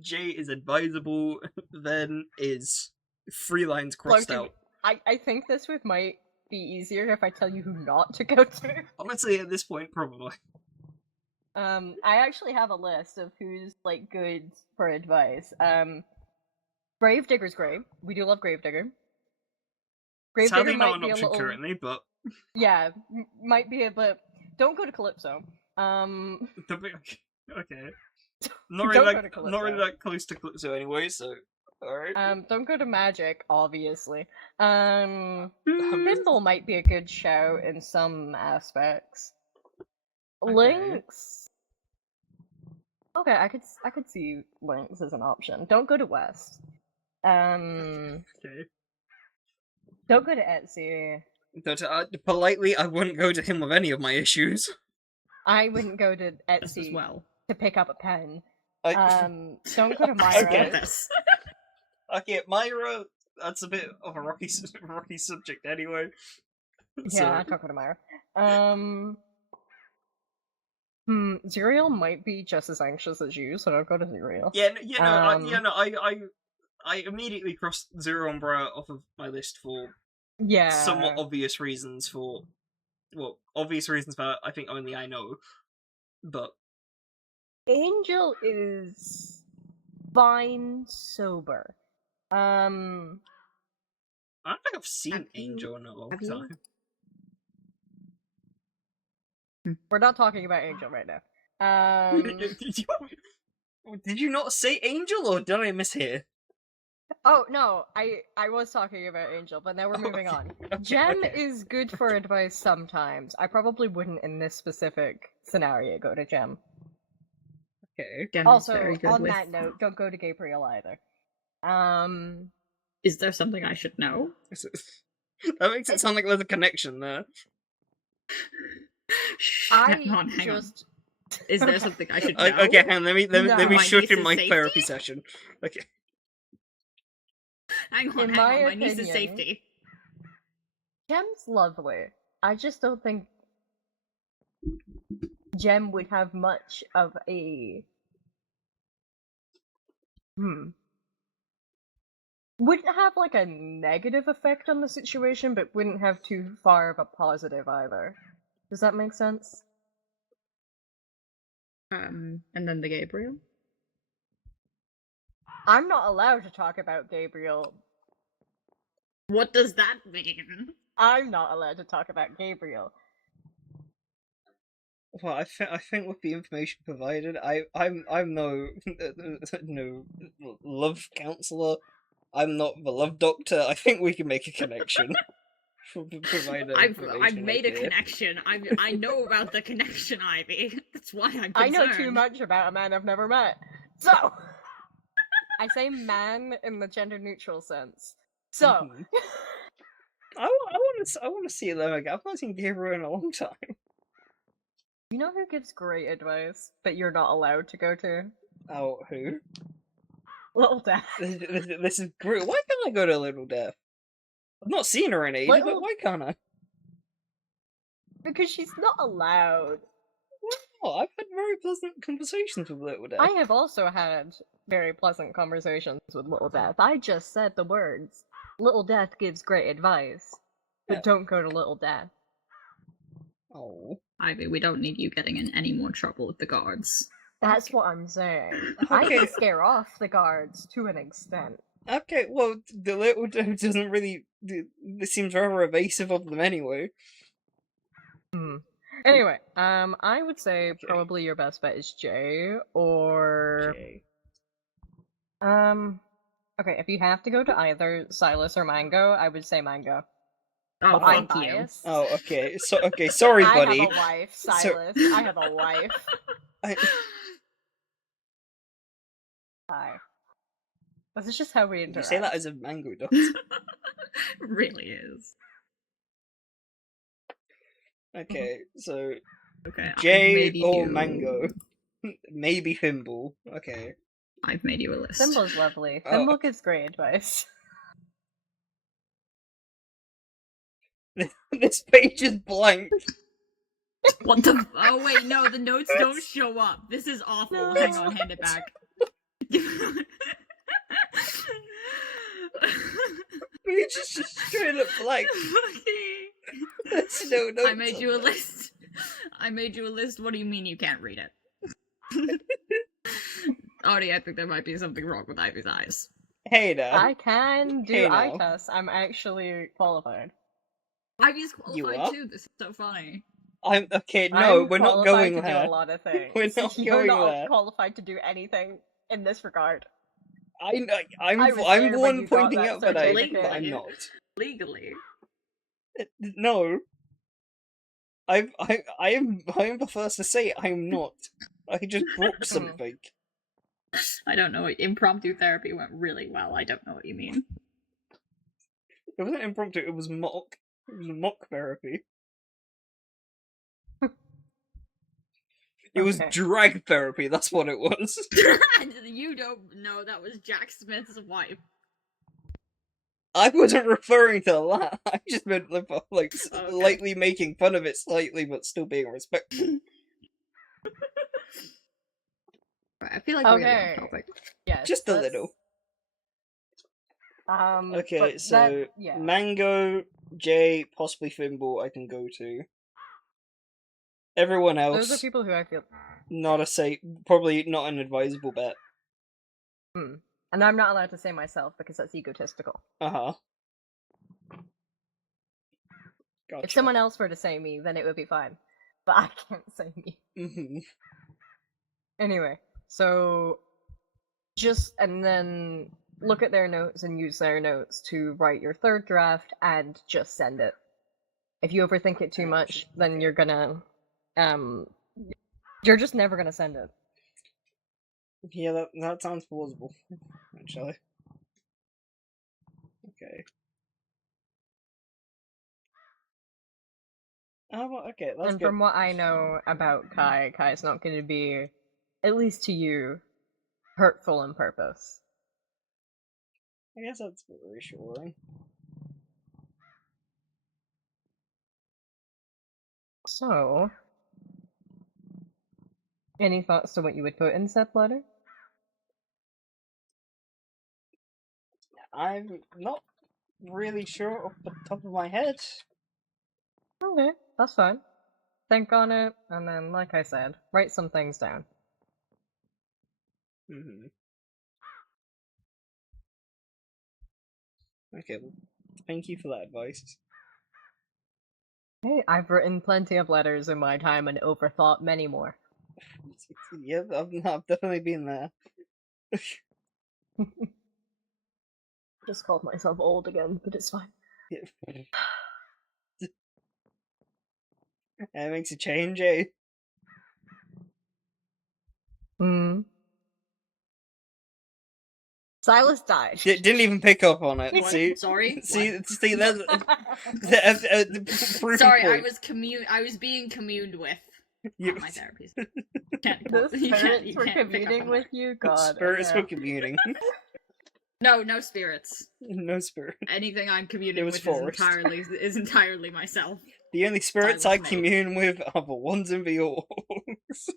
Jay is advisable, then is 3 lines crossed Look, out. I think this might be easier if I tell you who not to go to. Honestly, at this point, probably. I actually have a list of who's like good for advice. Gravedigger's Grave. We do love Gravedigger. Gravedigger Sadly, not might an be a option little. currently, but Yeah, might be a bit. Don't go to Calypso. okay. Not Don't really, go to that, not really Calypso. that close to Calypso anyway, so alright. Don't go to Magic, obviously. Thimble might be a good shout in some aspects. Okay. Lynx. Okay, I could see Lynx as an option. Don't go to West. Okay. Don't go to Etsy. But, politely, I wouldn't go to him with any of my issues. I wouldn't go to This as Etsy well. to pick up a pen. I, Don't go to Okay. Myra. This. okay, Myra, that's a bit of a rocky subject anyway. Yeah, don't go to Myra. Zuriel might be just as anxious as you, so don't go to Zuriel. Yeah, you know, Um, I immediately crossed Zero Umbrella off of my list for Yeah. somewhat obvious reasons obvious reasons that I think only I know. But Angel is fine sober. I don't think I've seen Have you- Angel in a long have you? time. We're not talking about Angel right now. Did you not say Angel, or did I mishear? Oh no, I was talking about Angel, but now we're moving Okay, on. okay, Gem okay. is good for advice sometimes. I probably wouldn't in this specific scenario go to Gem. Okay. Jen is Also, very good on with... that note, don't go to Gabriel either. Is there something I should know? That makes it sound like there's a connection there. Hang on. just Is there Okay. something I should know? Okay, hang on, let me No. let me My shoot in niece's my safety? therapy session. Okay. Hang on, In my my niece's opinion- safety. Gem's lovely. I just don't think Gem would have much of a wouldn't have like a negative effect on the situation, but wouldn't have too far of a positive either. Does that make sense? And then the Gabriel? I'm not allowed to talk about Gabriel. What does that mean? I'm not allowed to talk about Gabriel. Well, I think with the information provided, I'm no no love counselor. I'm not the love doctor. I think we can make a connection. I've made a connection. I know about the connection, Ivy. That's why I'm concerned. I know too much about a man I've never met. So I say man in the gender neutral sense. So, Mhm. I want to see them again. I've not seen Gabriel in a long time. you know who gives great advice, but you're not allowed to go to? Oh, who? Little Death. This is great. Why can't I go to Little Death? I've not seen her in ages, but Little- why can't I? Because she's not allowed. Oh, I've had very pleasant conversations with Little Death. I have also had very pleasant conversations with Little Death. I just said the words. Little Death gives great advice, but Yeah. don't go to Little Death. Oh. Ivy, we don't need you getting in any more trouble with the guards. That's Okay. what I'm saying. I Okay. can scare off the guards to an extent. Okay, well, the Little Death doesn't really. This seems rather evasive of them anyway. Anyway, I would say Okay. probably your best bet is Jay, or Okay. okay, if you have to go to either Silas or Mango, I would say Mango. Oh, But I'm fuck you. biased. Oh, okay. So, okay, sorry, I buddy. have a wife, So- Silas. I have a wife. Hi. This is just how we You interact. say that as a mango does. Really is. Okay, so Okay, I've Jay made you... or Mango? Maybe Thimble. Okay. I've made you a list. Thimble's lovely. Oh. Thimble gives great advice. This page is blank. What the... Oh wait, no, the notes don't show up. This is awful. No. Hang on, hand it back. Page is just straight up blank. There's no notes I made on you a there. list. I made you a list. What do you mean you can't read it? Audie, I think there might be something wrong with Ivy's eyes. Hey now. I can do Hey, eye now. tests. I'm actually qualified. Ivy's You qualified are? too. This is so funny. I'm okay. No, I'm we're not qualified going to do there. a lot of things. We're not You're going not there. qualified to do anything in this regard. I'm I was I'm there the when one you got pointing that out that I'm certificate. not. Legally. No. I am the first to say I'm not. I just broke something. I don't know. Impromptu therapy went really well. I don't know what you mean. It wasn't impromptu. It was mock. It was mock therapy. It was Okay. drag therapy. That's what it was. You don't know that was Jack Smith's wife. I wasn't referring to that. I just meant like Okay. lightly making fun of it slightly, but still being respectful. Right, I feel like we're getting Okay. off topic. Yes. Just a that's- little. Okay, Okay, so yeah. Mango, Jay, possibly Thimble, I can go to. Everyone else, Those are people who I feel. not a safe, probably not an advisable bet. And I'm not allowed to say myself because that's egotistical. Uh-huh. Gotcha. If someone else were to say me, then it would be fine. But I can't say me. Mm-hmm. Anyway, so just and then look at their notes and use their notes to write your third draft and just send it. If you overthink it too much, then you're gonna you're just never gonna send it. Yeah, that sounds plausible, actually. Okay. Okay, that's And good. from what I know about Kai's not gonna be, at least to you, hurtful on purpose. I guess that's reassuring. So, any thoughts to what you would put in said letter? I'm not really sure off the top of my head. Okay, that's fine. Think on it, and then, like I said, write some things down. Mm-hmm. Okay, well, thank you for that advice. Hey, I've written plenty of letters in my time and overthought many more. Yeah, I've definitely been there. Just called myself old again, but it's fine. It makes a change, eh? Hmm. Silas died. Didn't even pick up on it. What? See, Sorry? see, there's proof Sorry, I point. was being communed with You- at my therapy. Can't, The you can't, spirits you were can't pick up communing on with that. you? God. Spirits okay. were communing. No spirits. No spirit. Anything I'm communing was with forced. is entirely myself. The only spirits Silas I mate. commune with are the ones in the orcs.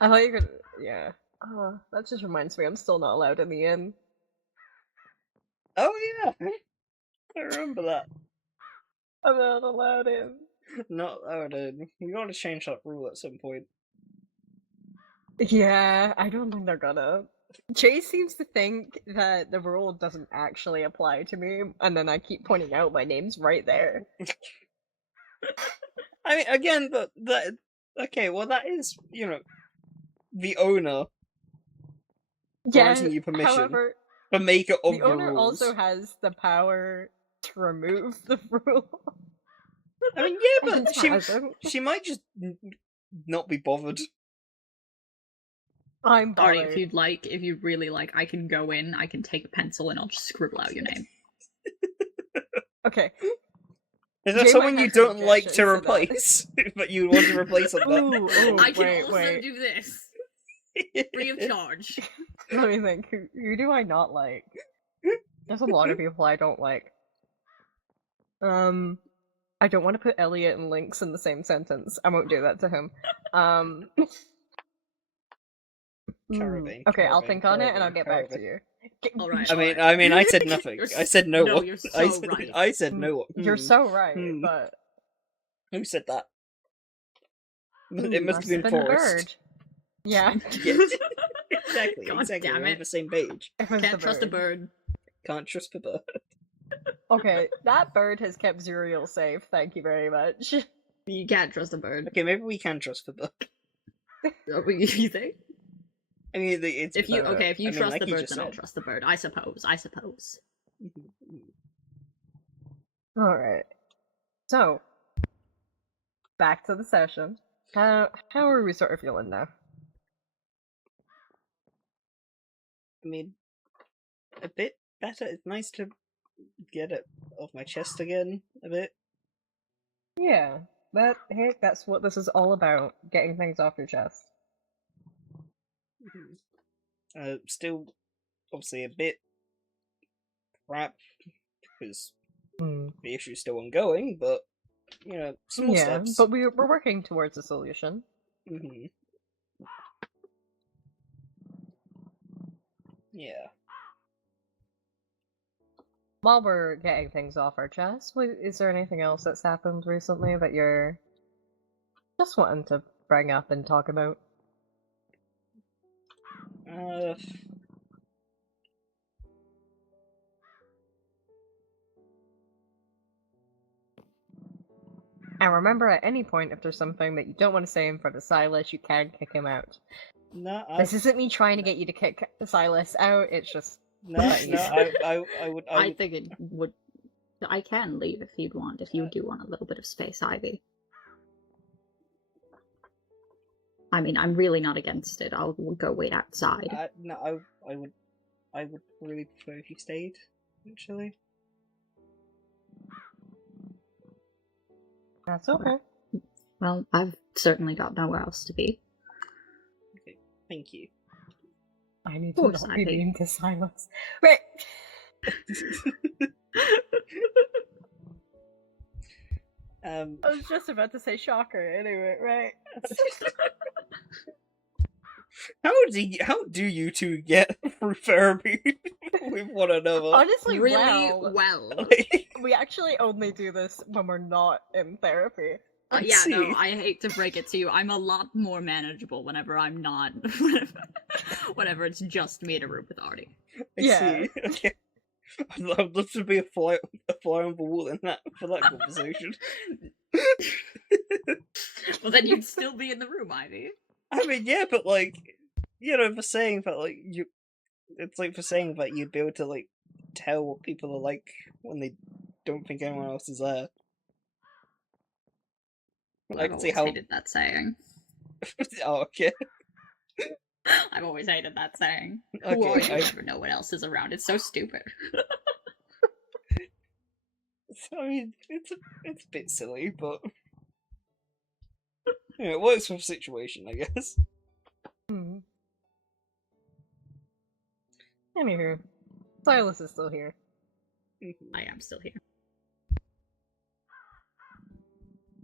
I thought you could. Yeah. Oh, that just reminds me, I'm still not allowed in the inn. Oh yeah, I remember that. I'm not allowed in. Not oh dude. We gotta change that rule at some point. Yeah, I don't think they're gonna. Chase seems to think that the rule doesn't actually apply to me, and then I keep pointing out my name's right there. I mean, again, but that okay. Well, that is the owner granting you permission however, the maker of the the owner rules. also has the power to remove the rule. I mean, yeah, And but hasn't. she might just not be bothered. I'm Sorry, bothered. if you really like, I can go in, I can take a pencil and I'll just scribble out your name. Okay. Is there Jay someone might you have some don't like to objections to that. replace, but you want to replace on that? Ooh, I can wait, also wait. do this free of charge. Let me think. Who do I not like? There's a lot of people I don't like. I don't want to put Elliot and Lynx in the same sentence. I won't do that to him. Caravan, Okay, I'll caravan, think on it and I'll caravan, get back to caravan. you. Alright. I mean, I said nothing. You're I said no no, one. you're I so said, right. I said no one. You're so right, Hmm. but Who said that? Ooh, It must have been a Forrest. bird. Yeah, Yes. Exactly. God exactly. damn We're on it. the same page. it was Can't the trust a bird. Can't trust the bird. Okay, that bird has kept Zuriel safe. Thank you very much. You can't trust a bird. Okay, maybe we can trust the bird. You think? I mean, it's If you I mean, trust like the you bird, just then I'll said. trust the bird. I suppose. Alright. So, back to the session. How are we sort of feeling now? I mean, a bit better. It's nice to get it off my chest again a bit. Yeah, heck, that's what this is all about, getting things off your chest. Still, obviously, a bit crap because Hmm. the issue's still ongoing, but small Yeah, steps. but we're working towards a solution. Hmm. Yeah. While we're getting things off our chest, is there anything else that's happened recently that you're just wanting to bring up and talk about? And remember, at any point, if there's something that you don't want to say in front of Silas, you can kick him out. No, This isn't me trying to get you to kick Silas out, it's just... no. I would. I think it would. I can leave if you'd want. If you do want a little bit of space, Ivy. I mean, I'm really not against it. I'll go wait outside. No, I would really prefer if you stayed. Actually. That's okay. Well, I've certainly got nowhere else to be. Okay, thank you. I need Poor to not be Ivy. mean to Silas. Right! I was just about to say shocker, anyway, right? How do you two get through therapy with one another? Honestly, Really well. well. We actually only do this when we're not in therapy. Yeah, no, see. I hate to break it to you. I'm a lot more manageable whenever I'm not. Whenever it's just me in a room with Artie. I Yeah. see. Okay. I'd love to be a fly on the wall in that for that conversation. Well, then you'd still be in the room, Ivy. I mean, yeah, but for saying that, it's like for saying that you'd be able to tell what people are like when they don't think anyone else is there. I I've can see always how. hated that saying. Oh, okay. I've always hated that saying. Who Okay, are you? Never know what else is around. It's so stupid. I mean, it's a bit silly, but you know, it works for the situation, I guess. Hmm. Anywho, Silas is still here. I am still here.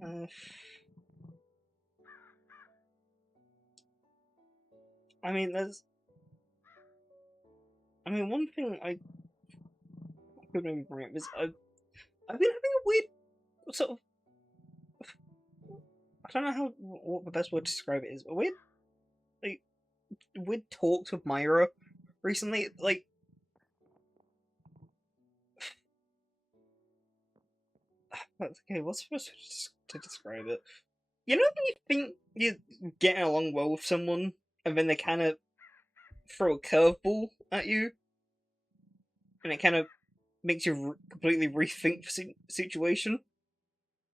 Uh, I mean, one thing I could maybe bring up is I've been having a weird sort of. I don't know what the best word to describe it is. A weird, like, weird talks with Myra recently. Like, okay, what's supposed to describe it? You know when you think you're getting along well with someone, and then they kind of throw a curveball at you, and it kind of makes you completely rethink the situation.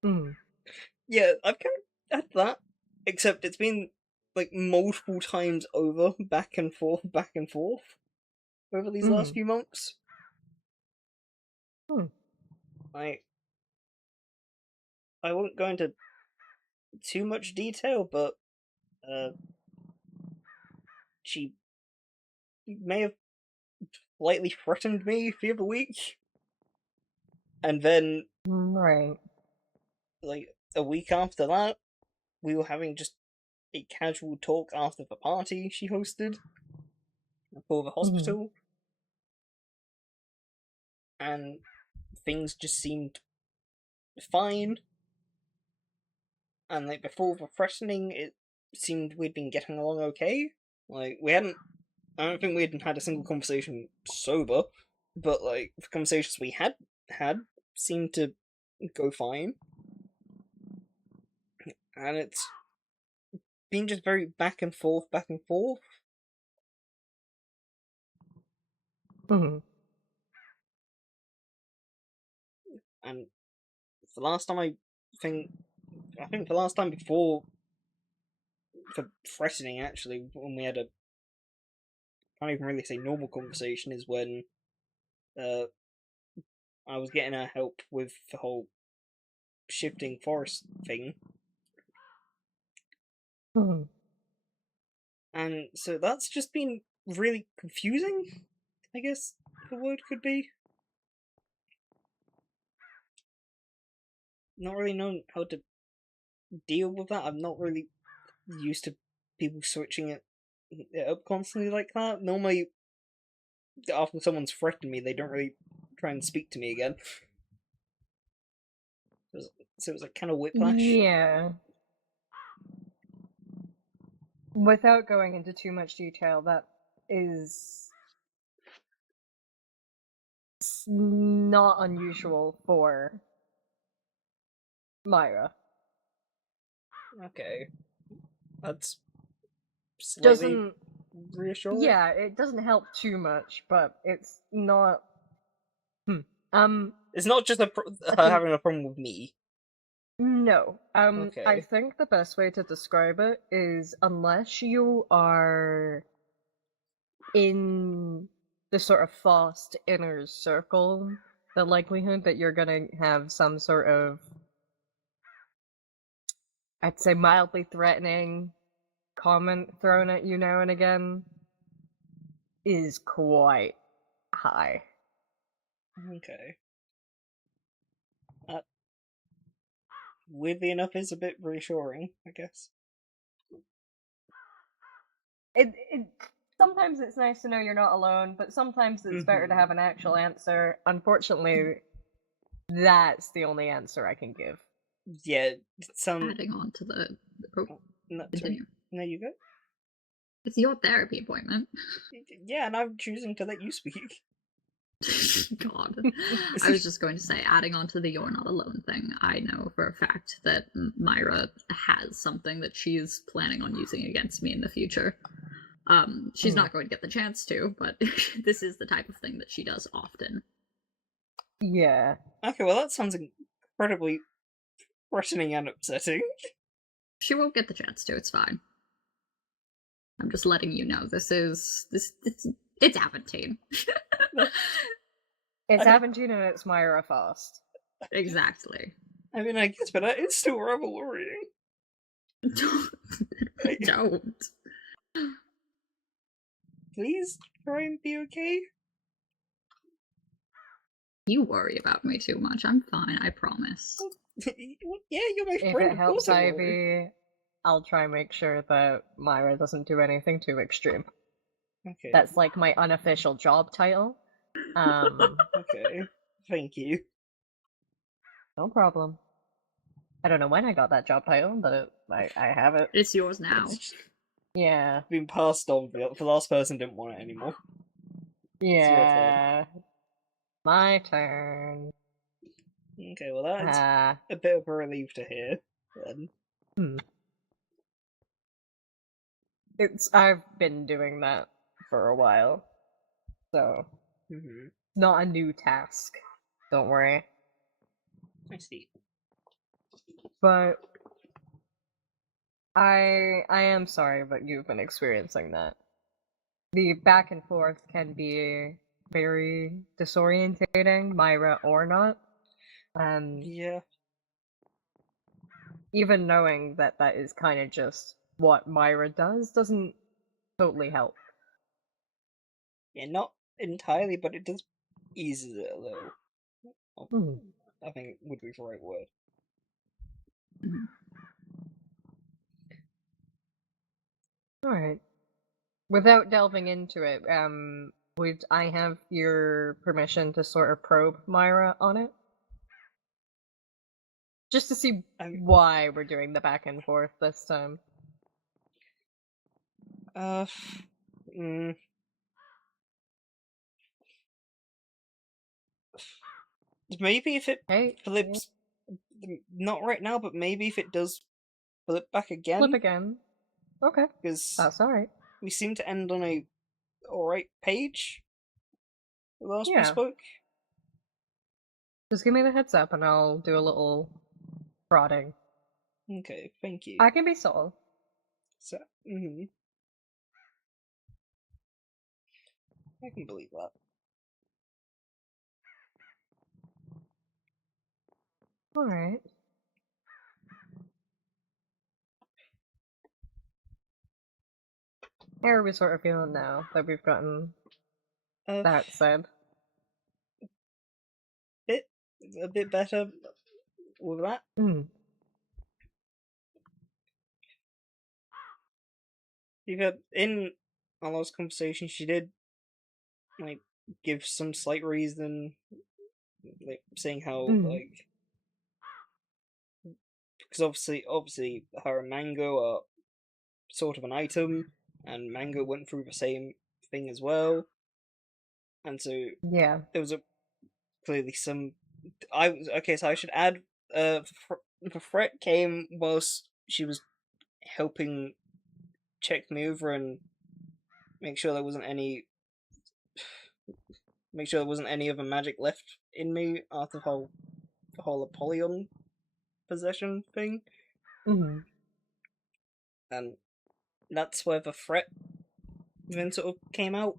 Hmm. Yeah, I've kind of had that, except it's been like multiple times over, back and forth, over these last few months. Hmm. I won't go into too much detail, but she may have lightly threatened me the other week, and then Right. like a week after that, we were having just a casual talk after the party she hosted for the hospital, and things just seemed fine. And like before the threatening, it seemed we'd been getting along okay. Like we hadn't. I don't think we hadn't had a single conversation sober, but like the conversations we had seemed to go fine, and it's been just very back and forth, back and forth. Hmm. And the last time I think the last time before for threatening actually, when we had a can't even really say normal conversation, is when uh I was getting her help with the whole shifting forest thing. Hmm. And so that's just been really confusing, I guess the word could be. Not really knowing how to deal with that. I'm not really used to people switching it up constantly like that. Normally, after someone's threatened me, they don't really try and speak to me again. So it was like kind of whiplash. Yeah. Without going into too much detail, that is not unusual for Myra. Okay. That's slightly Doesn't reassuring. Yeah, it doesn't help too much, but it's not. It's not just her having a problem with me. No. I Okay. think the best way to describe it is unless you are in the sort of fast inner circle, the likelihood that you're gonna have some sort of, I'd say, mildly threatening comment thrown at you now and again is quite high. Okay. That, weirdly enough, is a bit reassuring, I guess. It sometimes it's nice to know you're not alone, but sometimes it's better to have an actual answer. Unfortunately, that's the only answer I can give. Yeah, Adding on to the. Oh, No, continue. No, you go. It's your therapy appointment. Yeah, and I'm choosing to let you speak. God. I was just going to say, adding on to the you're not alone thing, I know for a fact that Myra has something that she's planning on using against me in the future. She's not going to get the chance to, but this is the type of thing that she does often. Yeah. Okay, well that sounds incredibly threatening and upsetting. She won't get the chance to, it's fine. I'm just letting you know it's Aventine. It's I- Aventine and it's Myra Fast. Exactly. I mean, I guess, but it's still rather worrying. Don't. Please try and be okay. You worry about me too much. I'm fine, I promise. Yeah, you're my If friend. it Of helps course I worry. Ivy, I'll try and make sure that Myra doesn't do anything too extreme. Okay. That's like my unofficial job title. Okay. Thank you. No problem. I don't know when I got that job title, but I have it. It's yours now. It's Yeah. been passed on. The last person didn't want it anymore. It's your turn. Yeah. My turn. Okay, well that's Ah. a bit of a relief to hear. Then. I've been doing that for a while. So Mm-hmm. not a new task. Don't worry. I see. But I am sorry, but you've been experiencing that. The back and forth can be very disorientating, Myra or not. Yeah. Even knowing that that is kind of just what Myra does doesn't totally help. Yeah, not entirely, but it does eases it a little. Hmm. I think would be the right word. Alright. Without delving into it, would I have your permission to sort of probe Myra on it? Just to see why we're doing the back and forth this time. Mm, maybe if it Hey, flips, not right now, but maybe if it does flip back again, flip again. Okay, because that's alright. we seem to end on a alright page. The last we Yeah. spoke. Just give me the heads up and I'll do a little prodding. Okay, thank you. I can be subtle. So, I can believe that. Alright. How are we sort of feeling now that we've gotten that said? A bit better with that. Because in our last conversation, she did like give some slight reason, like saying how like because obviously her and Mango are sort of an item, and Mango went through the same thing as well, and so Yeah. there was clearly some. I was okay, so I should add. The threat came whilst she was helping check me over and make sure there wasn't any other magic left in me after the whole Apollyon possession thing. And that's where the threat then sort of came out.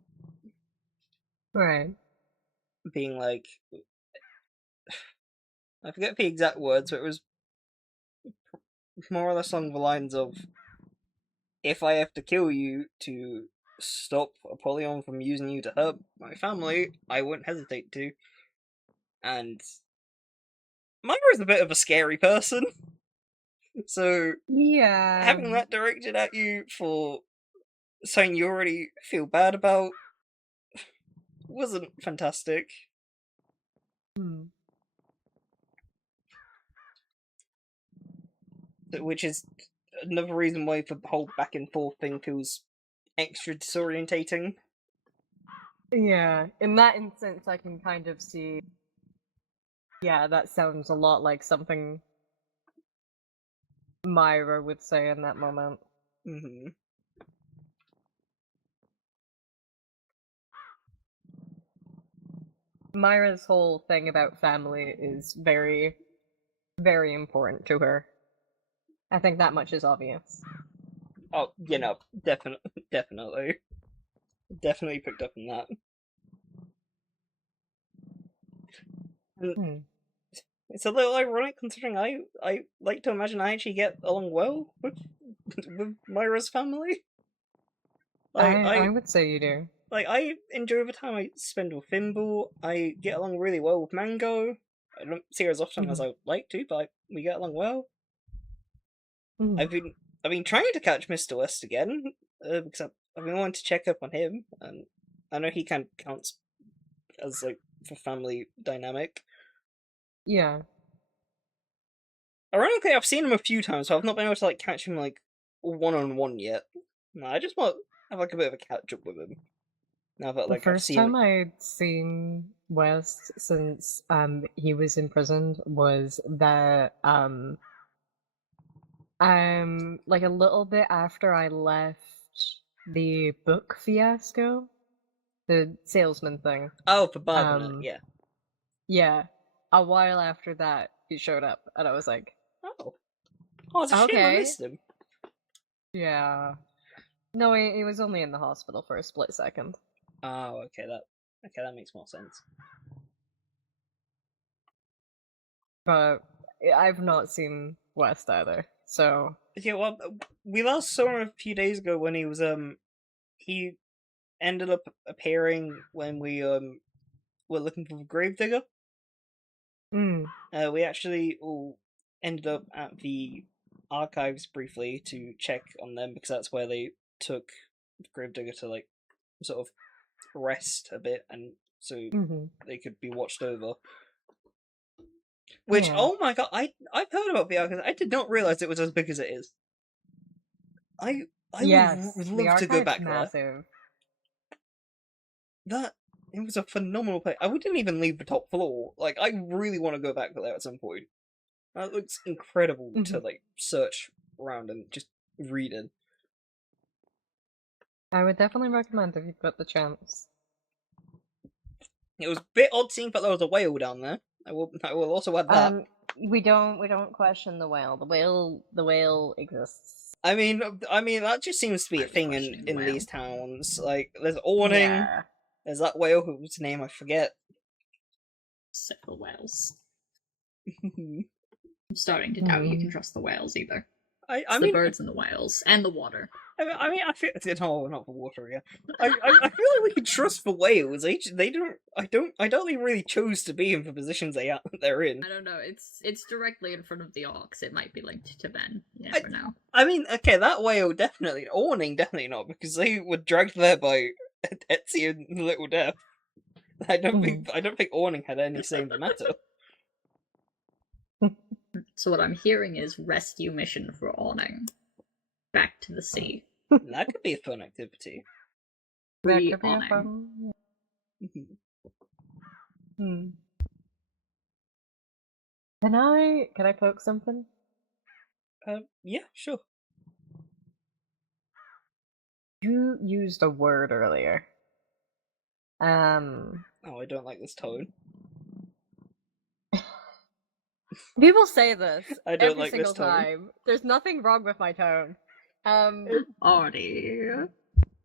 Right. Being like, I forget the exact words, but it was more or less along the lines of, if I have to kill you to stop Apollyon from using you to hurt my family, I won't hesitate to. And Myra's a bit of a scary person. So yeah, having that directed at you for something you already feel bad about wasn't fantastic. Which is another reason why the whole back and forth thing feels extra disorientating. Yeah, in that instance, I can kind of see. Yeah, that sounds a lot like something Myra would say in that moment. Mm-hmm. Myra's whole thing about family is very, very important to her. I think that much is obvious. Oh, definitely picked up on that. And Hmm. it's a little ironic considering I like to imagine I actually get along well with Myra's family. Like I would say you do. I enjoy the time I spend with Thimble. I get along really well with Mango. I don't see her as often as I would like to, but we get along well. Mhm. I've been trying to catch Mr. West again because I've been wanting to check up on him, and I know he kind of counts as like for family dynamic. Yeah. Ironically, I've seen him a few times, but I've not been able to like catch him like 1-on-1 yet. No, I just want to have like a bit of a catch up with him. Now that The like I've first seen time I'd seen West since he was imprisoned was that like a little bit after I left the book fiasco, the salesman thing. for Barbara, yeah. Yeah. A while after that he showed up and I was like, Oh, it's a shame I okay. missed him. Yeah. No, he was only in the hospital for a split second. Oh, okay, that makes more sense. But I've not seen West either. So Yeah, well, we last saw him a few days ago when he ended up appearing when we were looking for the Gravedigger. We actually all ended up at the archives briefly to check on them because that's where they took the Gravedigger to like sort of rest a bit and so they could be watched over. Which, Yeah. oh my god, I've heard about the archives. I did not realize it was as big as it is. I yes, would the love to go archive's back massive. there. It was a phenomenal place. I wouldn't even leave the top floor. Like, I really want to go back there at some point. That looks incredible to like search around and just read in. I would definitely recommend if you've got the chance. It was a bit odd seeing that there was a whale down there. I will also add that. We don't question the whale. The whale exists. I mean that just seems to be a thing in these towns. Like, there's awning. Yeah. There's that whale whose name I forget. Several whales. I'm starting to doubt you can trust the whales either. I the mean, birds and the whales and the water. I feel no, not the water. Yeah, I feel like we can trust the whales. They don't. I don't think really chose to be in the positions they're in. I don't know. It's directly in front of the Orcs. It might be linked to Ben. You never know. I mean, okay, that whale definitely. Awning definitely not because they were dragged there by Etsy and Little Death. I don't think Awning had any say in the matter. So what I'm hearing is rescue mission for Awning. Back to the sea. That could be a fun activity. That Free could be a Awning. fun. Can I poke something? Yeah, sure. You used a word earlier. Oh, I don't like this tone. People say this I don't every like single this tone. time. There's nothing wrong with my tone. Artie.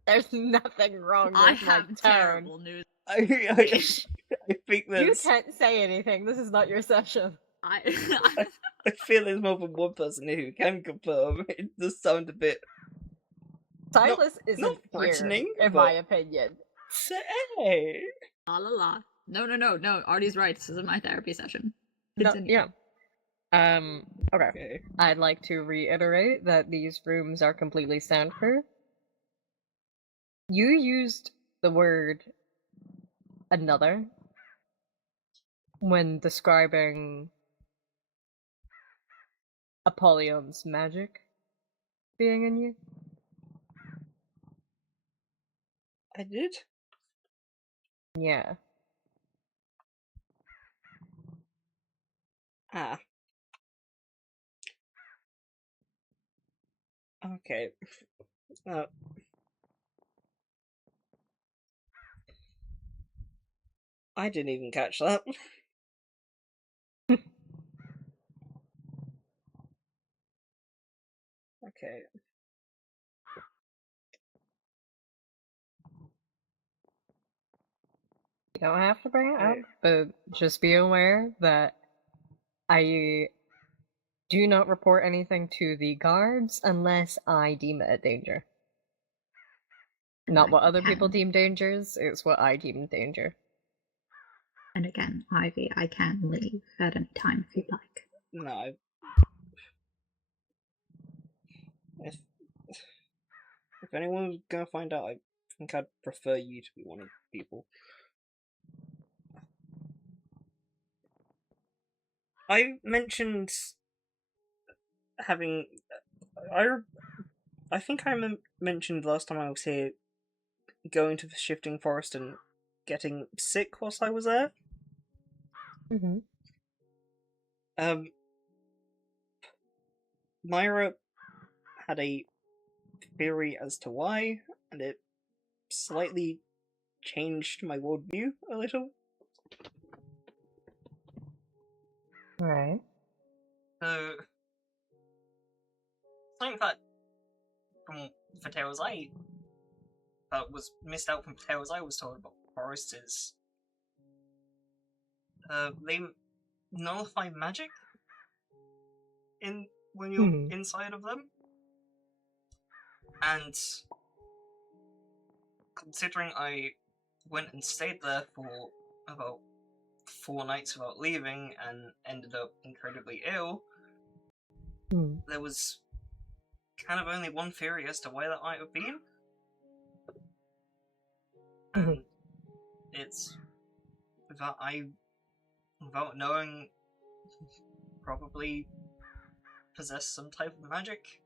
There's nothing wrong with I my have tone. terrible news. I think there's. You can't say anything. This is not your session. I feel there's more than one person here who can confirm. It does sound a bit. Silas isn't not here, threatening, in my opinion. Say. La la la. No. Artie's right. This isn't my therapy session. No, Continue. yeah. Okay. I'd like to reiterate that these rooms are completely soundproof. You used the word another when describing Apollyon's magic being in you. I did? Yeah. Ah. Okay. I didn't even catch that. Okay. don't have to bring it up, Okay. but just be aware that I do not report anything to the guards unless I deem it a danger. Not what other people Can. deem dangers, it's what I deem danger. And again, Ivy, I can leave at any time if you'd like. No. If anyone's gonna find out, I think I'd prefer you to be one of the people. I mentioned having. I think I mentioned last time I was here going to the shifting forest and getting sick whilst I was there. Mm-hmm. Myra had a theory as to why, and it slightly changed my worldview a little. Right. So, something that from the tales I was missed out from the tales I was told about forest is they nullify magic when you're inside of them. And considering I went and stayed there for about 4 nights without leaving and ended up incredibly ill, there was kind of only one theory as to why that might have been. And it's that I, without knowing, probably possess some type of magic,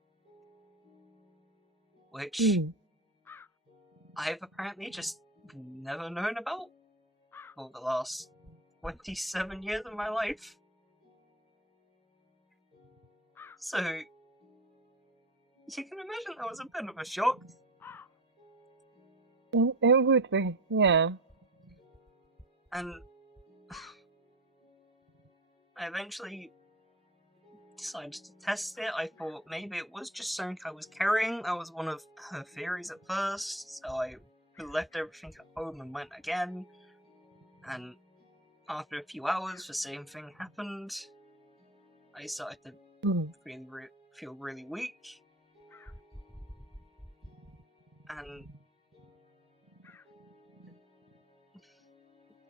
which I've apparently just never known about for the last 27 years of my life. So, you can imagine that was a bit of a shock. It would be, yeah. And I eventually decided to test it. I thought maybe it was just something I was carrying. That was one of her theories at first, so I left everything at home and went again. And after a few hours, the same thing happened. I started to feel really weak. And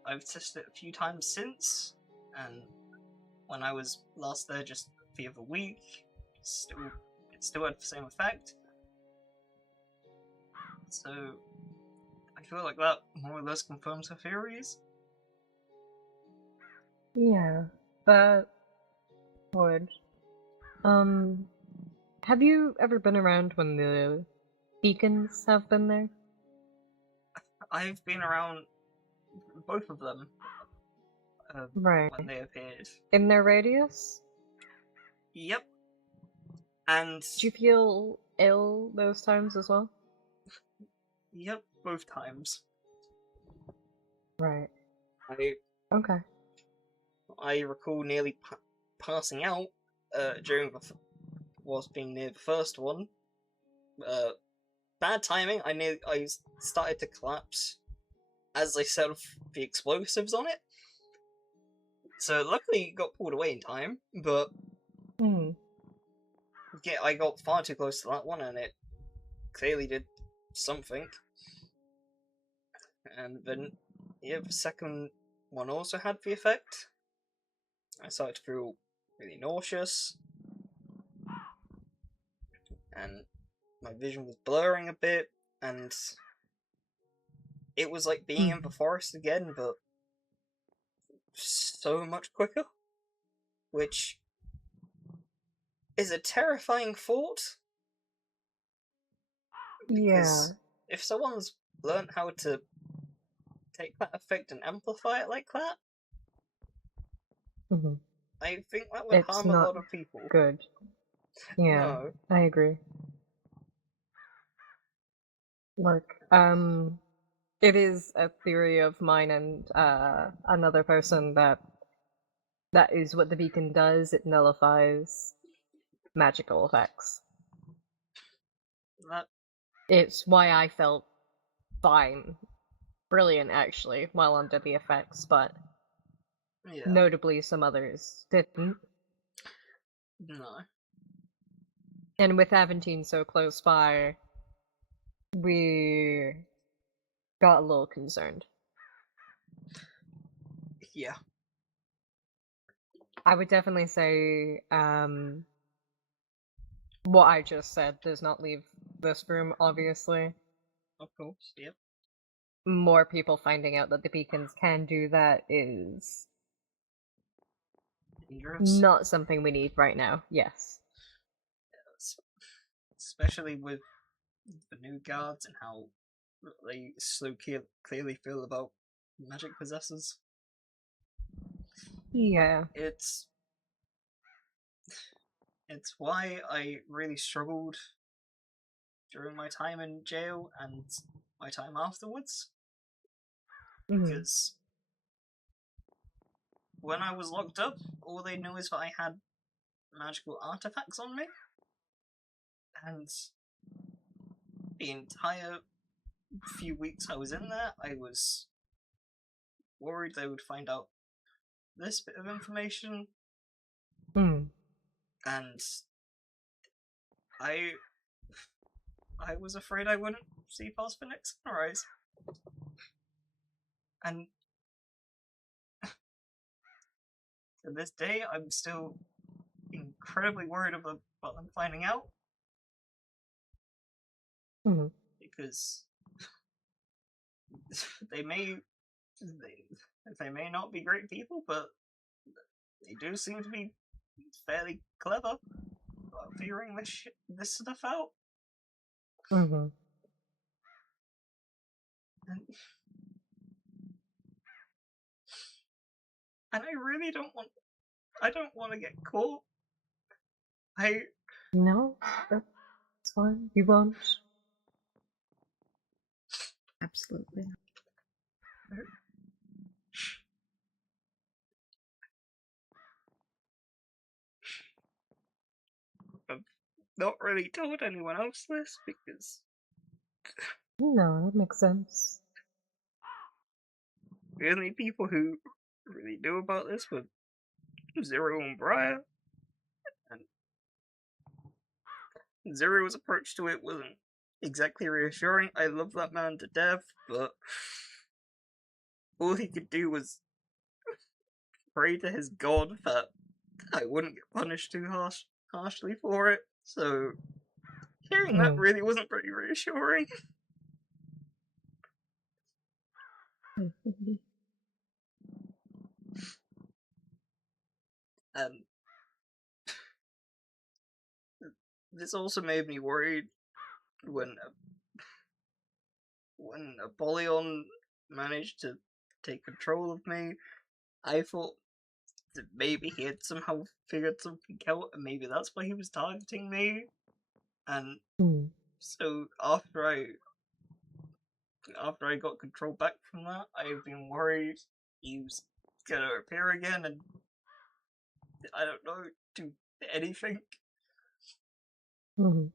I've tested it a few times since, and when I was last there just the other week, it still had the same effect. So I feel like that more or less confirms her theories. Yeah, that would. Have you ever been around when the beacons have been there? I've been around both of them Right. when they appeared. In their radius? Yep. And Did you feel ill those times as well? yep, both times. Right. Okay. I recall nearly passing out during whilst being near the first one. Bad timing. I started to collapse as they set off the explosives on it. So luckily it got pulled away in time, but yeah, I got far too close to that one and it clearly did something. And then, yeah, the second one also had the effect. I started to feel really nauseous. And my vision was blurring a bit, and it was like being in the forest again, but so much quicker. Which is a terrifying thought. Because if someone's learned how to take that effect and amplify it like that, I think that would harm a lot of people. Good. Yeah, No. I agree. Look, it is a theory of mine and another person that is what the beacon does. It nullifies magical effects. It's why I felt fine brilliant, actually, while under the effects, but Yeah. notably some others didn't. No. And with Aventine so close by, we got a little concerned. Yeah. I would definitely say what I just said does not leave this room, obviously. Of course. Yep. More people finding out that the beacons can do that is Dangerous. not something we need right now. Yes. Especially with the new guards and how they so clearly feel about magic possessors. Yeah. It's why I really struggled during my time in jail and my time afterwards. Mhm. Because when I was locked up, all they knew is that I had magical artifacts on me. And the entire few weeks I was in there, I was worried they would find out this bit of information. Mm. And I was afraid I wouldn't see past the next sunrise. And to this day, I'm still incredibly worried about them finding out. Mhm. Because they may not be great people, but they do seem to be fairly clever about figuring this stuff out. Mhm. And I really don't want to get caught. No, that's fine. You won't. Absolutely. I've not really told anyone else this because No, that makes sense. the only people who really knew about this were Zero and Briar. And Zero's approach to it wasn't exactly reassuring. I love that man to death, but all he could do was pray to his god that I wouldn't get punished too harshly for it. So hearing that really wasn't very reassuring. And this also made me worried when Apollyon managed to take control of me. I thought that maybe he had somehow figured something out, and maybe that's why he was targeting me. And so after I got control back from that, I've been worried he was gonna appear again, and I don't know, do anything. Mhm.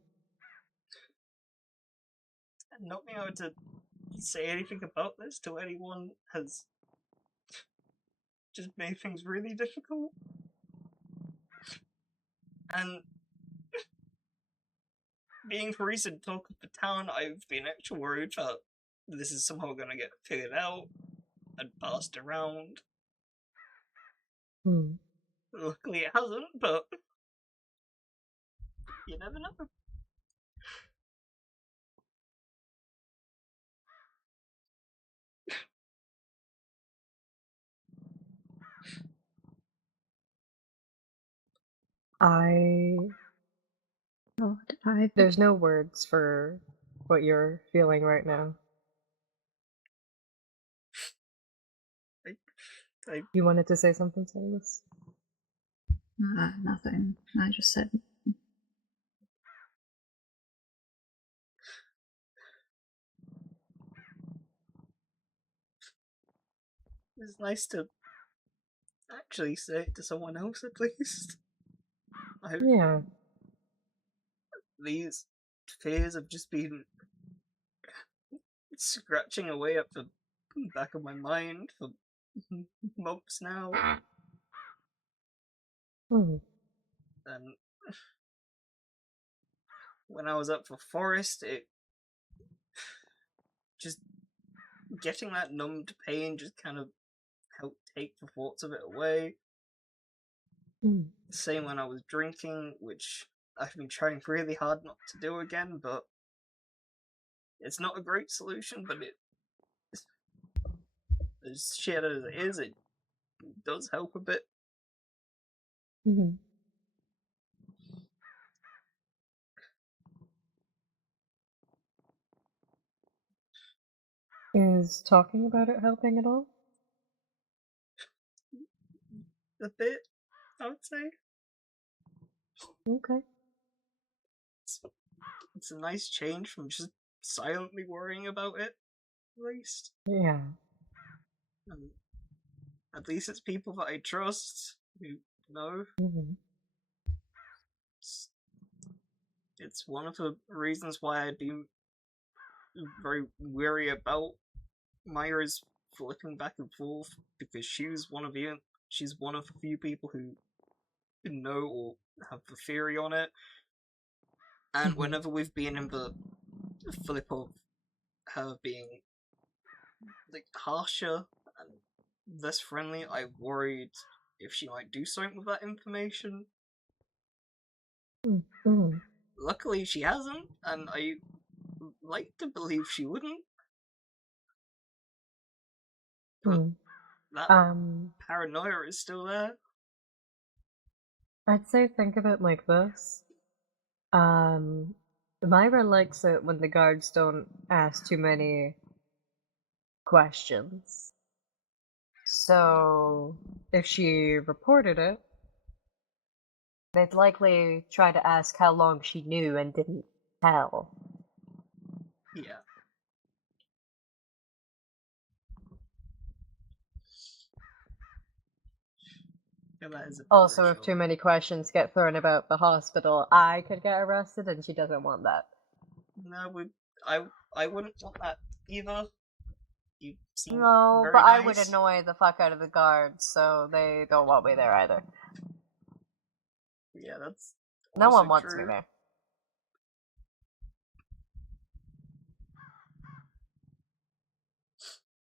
And not being able to say anything about this to anyone has just made things really difficult. And being the recent talk of the town, I've been extra worried that this is somehow gonna get figured out and passed around. Luckily it hasn't, but you never know. There's no words for what you're feeling right now. You wanted to say something, Silas? Nothing. I just said. It's nice to actually say it to someone else at least. Yeah. These fears have just been scratching away at the in the back of my mind for months now. Hmm. And when I was up for Forest, it just getting that numbed pain just kind of helped take the thoughts of it away. Hmm. Same when I was drinking, which I've been trying really hard not to do again, but it's not a great solution, but as shit as it is, it does help a bit. Mhm. Is talking about it helping at all? A bit, I would say. Okay. It's a nice change from just silently worrying about it, at least. Yeah. At least it's people that I trust who know. Mhm. It's one of the reasons why I'd be very wary about Myra's flipping back and forth, because she's one of the few people who know or have the theory on it. And Mhm. whenever we've been in the flip of her being like harsher and less friendly, I worried if she might do something with that information. Mhm. Luckily, she hasn't, and I like to believe she wouldn't. But Mhm. that paranoia is still there. I'd say think of it like this. Myra likes it when the guards don't ask too many questions. So, if she reported it, they'd likely try to ask how long she knew and didn't tell. Yeah. Yeah, that is a bit Also, if too reassuring. many questions get thrown about the hospital, I could get arrested, and she doesn't want that. No, I wouldn't want that either. You seem No, very but I would nice. annoy the fuck out of the guards, so they don't want me there either. Yeah, that's No also one wants me true. there.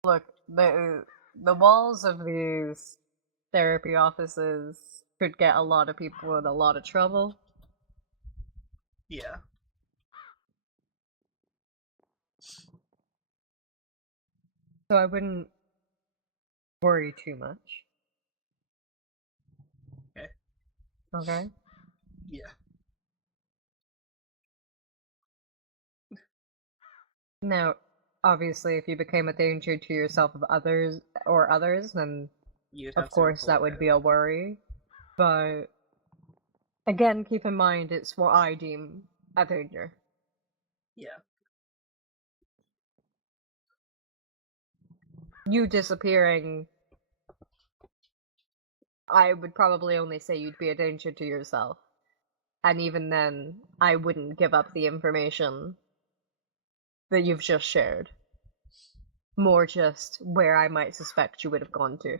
Look, the walls of these therapy offices could get a lot of people in a lot of trouble. Yeah. So I wouldn't worry too much. Okay. Okay? Yeah. Now, obviously, if you became a danger to yourself of others, then You'd of have to course that report would it. be a worry. But again, keep in mind it's what I deem a danger. Yeah. You disappearing, I would probably only say you'd be a danger to yourself. And even then, I wouldn't give up the information that you've just shared. More just where I might suspect you would have gone to.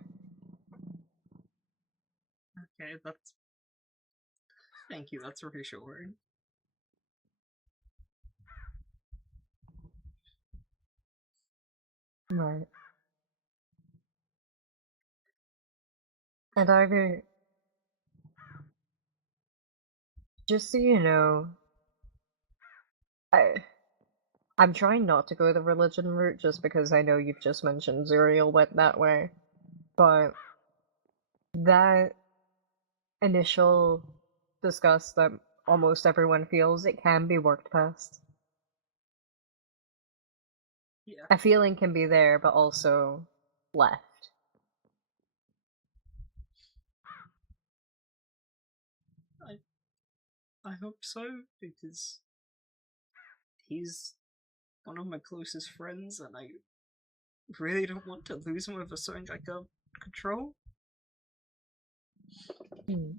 Okay, that's. Thank you, that's reassuring. Right. And Ivy, just so you know, I'm trying not to go the religion route just because I know you've just mentioned Zuriel went that way. But that initial disgust that almost everyone feels, it can be worked past. Yeah. A feeling can be there, but also left. I hope so, because he's one of my closest friends, and I really don't want to lose him over something I can't control. Hmm.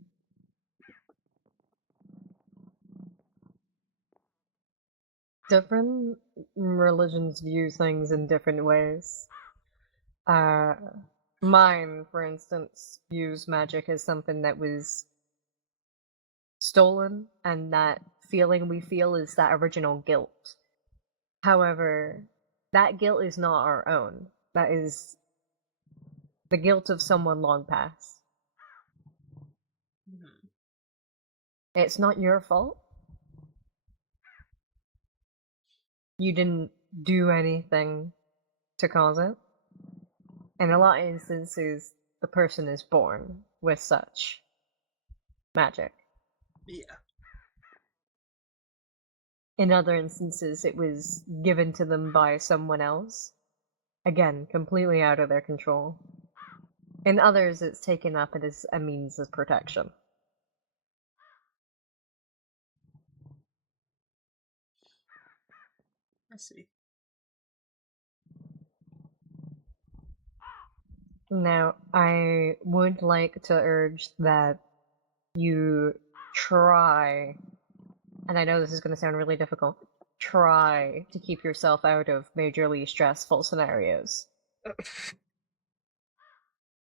Different religions view things in different ways. mine, for instance, views magic as something that was stolen, and that feeling we feel is that original guilt. However, that guilt is not our own. That is the guilt of someone long past. Mhm. It's not your fault. You didn't do anything to cause it. In a lot of instances, the person is born with such magic. Yeah. In other instances, it was given to them by someone else. Again, completely out of their control. In others, it's taken up as a means of protection. I see. Now, I would like to urge that you try, and I know this is going to sound really difficult, try to keep yourself out of majorly stressful scenarios.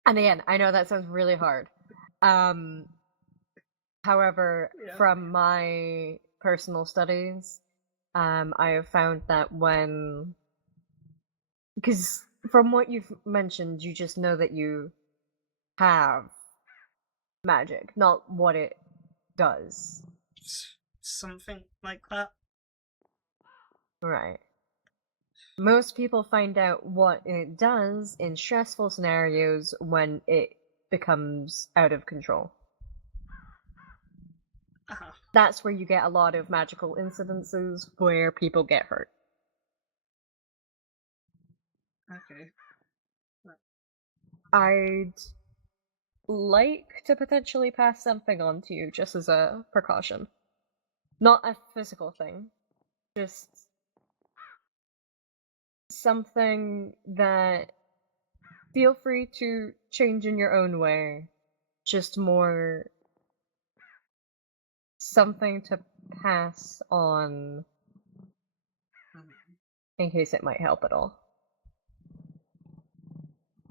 And again, I know that sounds really hard. However, Yeah. from my personal studies, I have found that because from what you've mentioned, you just know that you have magic, not what it does. Something like that. Right. Most people find out what it does in stressful scenarios when it becomes out of control. Uh-huh. That's where you get a lot of magical incidences where people get hurt. Okay. I'd like to potentially pass something on to you just as a precaution. Not a physical thing, just something that feel free to change in your own way. Just more something to pass on Mhm. in case it might help at all.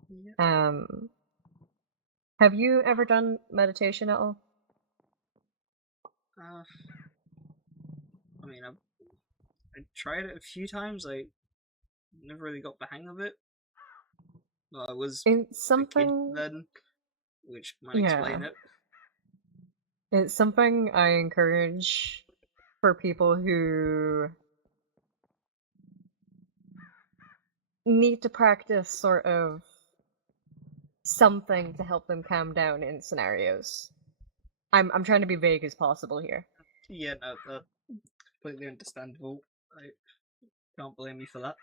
Yeah. Have you ever done meditation at all? I mean, I tried it a few times. I never really got the hang of it. Well, I was It's a kid something, then, which might yeah. explain it. It's something I encourage for people who need to practice sort of something to help them calm down in scenarios. I'm trying to be vague as possible here. Yeah, no, that's completely understandable. I can't blame you for that.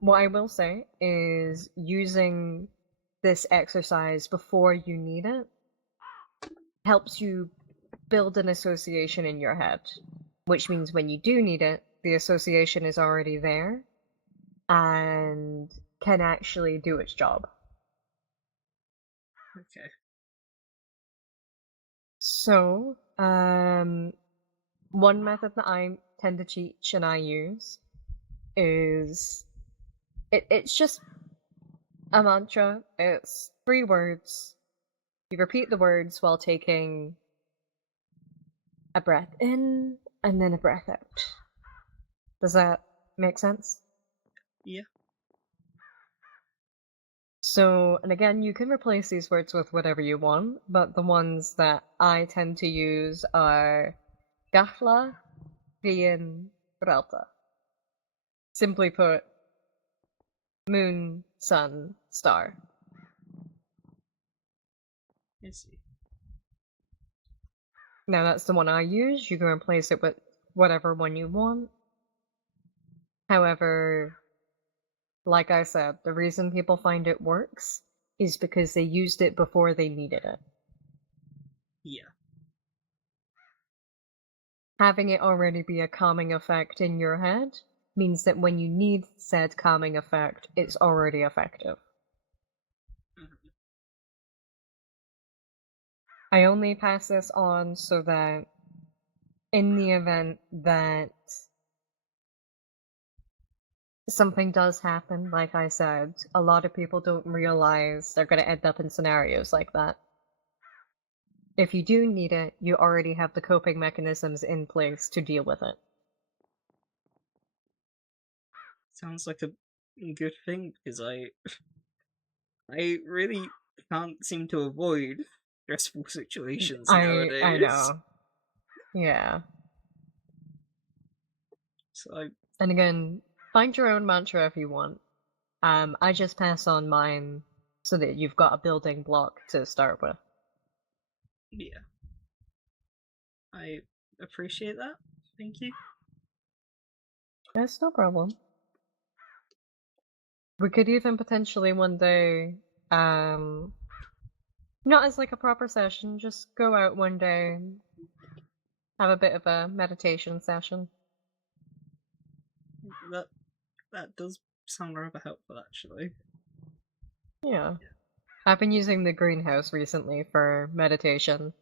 What I will say is using this exercise before you need it helps you build an association in your head, which means when you do need it, the association is already there and can actually do its job. Okay. So, one method that I tend to teach and I use is it's just a mantra. It's 3 words. You repeat the words while taking a breath in and then a breath out. Does that make sense? Yeah. So, and again, you can replace these words with whatever you want, but the ones that I tend to use are Gafla, Vian, Ralta. Simply put, moon, sun, star. I see. Now that's the one I use. You can replace it with whatever one you want. However, like I said, the reason people find it works is because they used it before they needed it. Yeah. Having it already be a calming effect in your head means that when you need said calming effect, it's already effective. Mhm. I only pass this on so that in the event that something does happen, like I said, a lot of people don't realize they're going to end up in scenarios like that. If you do need it, you already have the coping mechanisms in place to deal with it. Sounds like a good thing, because I really can't seem to avoid stressful situations nowadays. I know. Yeah. So And again, find your own mantra if you want. I just pass on mine so that you've got a building block to start with. yeah. I appreciate that. Thank you. That's no problem. We could even potentially one day, not as like a proper session, just go out one day and have a bit of a meditation session. That does sound rather helpful, actually. Yeah. I've been using the greenhouse recently for meditation.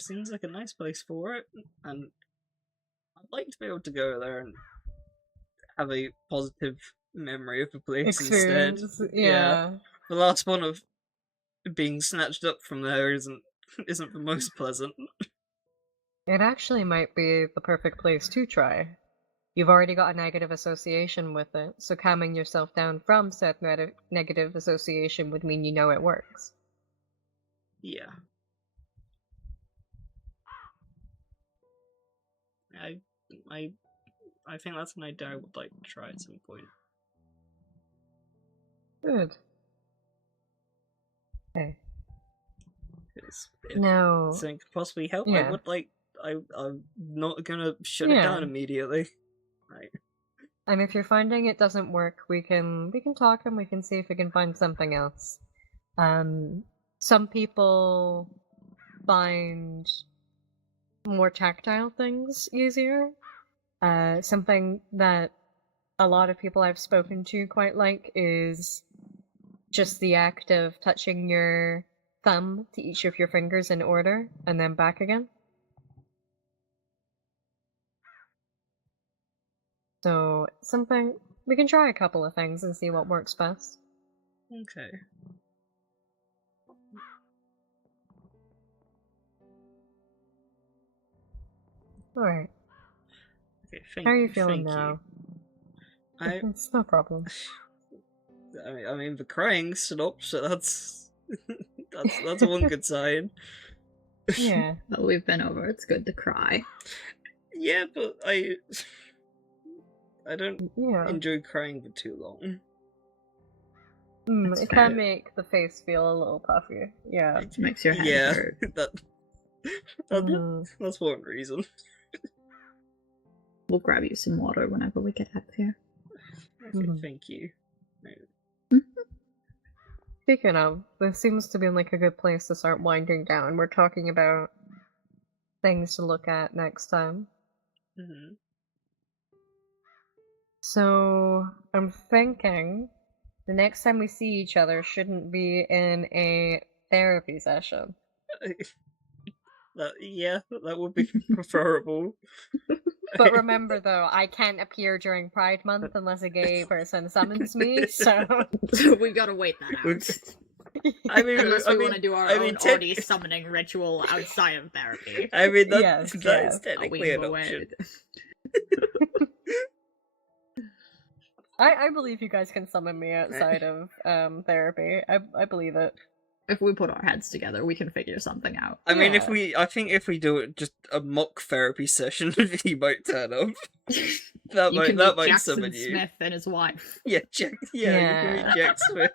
Seems like a nice place for it, and I'd like to be able to go there and have a positive memory of the place instead. Experience, yeah. The last one of being snatched up from there isn't the most pleasant. It actually might be the perfect place to try. You've already got a negative association with it, so calming yourself down from said negative association would mean you know it works. Yeah. I think that's an idea I would like to try at some point. Good. Okay. Because if Now, something could possibly help, yeah. I would like. I'm not gonna shut it Yeah. down immediately. Right. And if you're finding it doesn't work, we can talk and we can see if we can find something else. Some people find more tactile things easier. Something that a lot of people I've spoken to quite like is just the act of touching your thumb to each of your fingers in order and then back again. So something we can try a couple of things and see what works best. Okay. All right. Okay. How are you feeling thank now? You. It's no problem. I mean, the crying stopped, so that's that's one good sign. Yeah. Well, we've been over. It's good to cry. Yeah, but I don't Yeah. enjoy crying for too long. That's It fair. can make the face feel a little puffy. Yeah. It makes your head Yeah, hurt. that's one reason. We'll grab you some water whenever we get up here. Okay, thank you. Speaking of, this seems to be like a good place to start winding down. We're talking about things to look at next time. Mm-hmm. So I'm thinking the next time we see each other shouldn't be in a therapy session. That would be preferable. But remember though, I can't appear during Pride Month unless a gay person summons me, so We gotta wait that out. I mean, Unless we want to do our own Ted- Artie summoning ritual outside of therapy. I mean, Yes, that yes. is technically an option. I believe you guys can summon me outside of therapy. I believe it. If we put our heads together, we can figure something out. I mean, Yeah. I think if we do it just a mock therapy session, he might turn up. That You can might meet Jackson summon you. Smith and his wife. Yeah, Jack. Yeah, you can meet Jack Smith.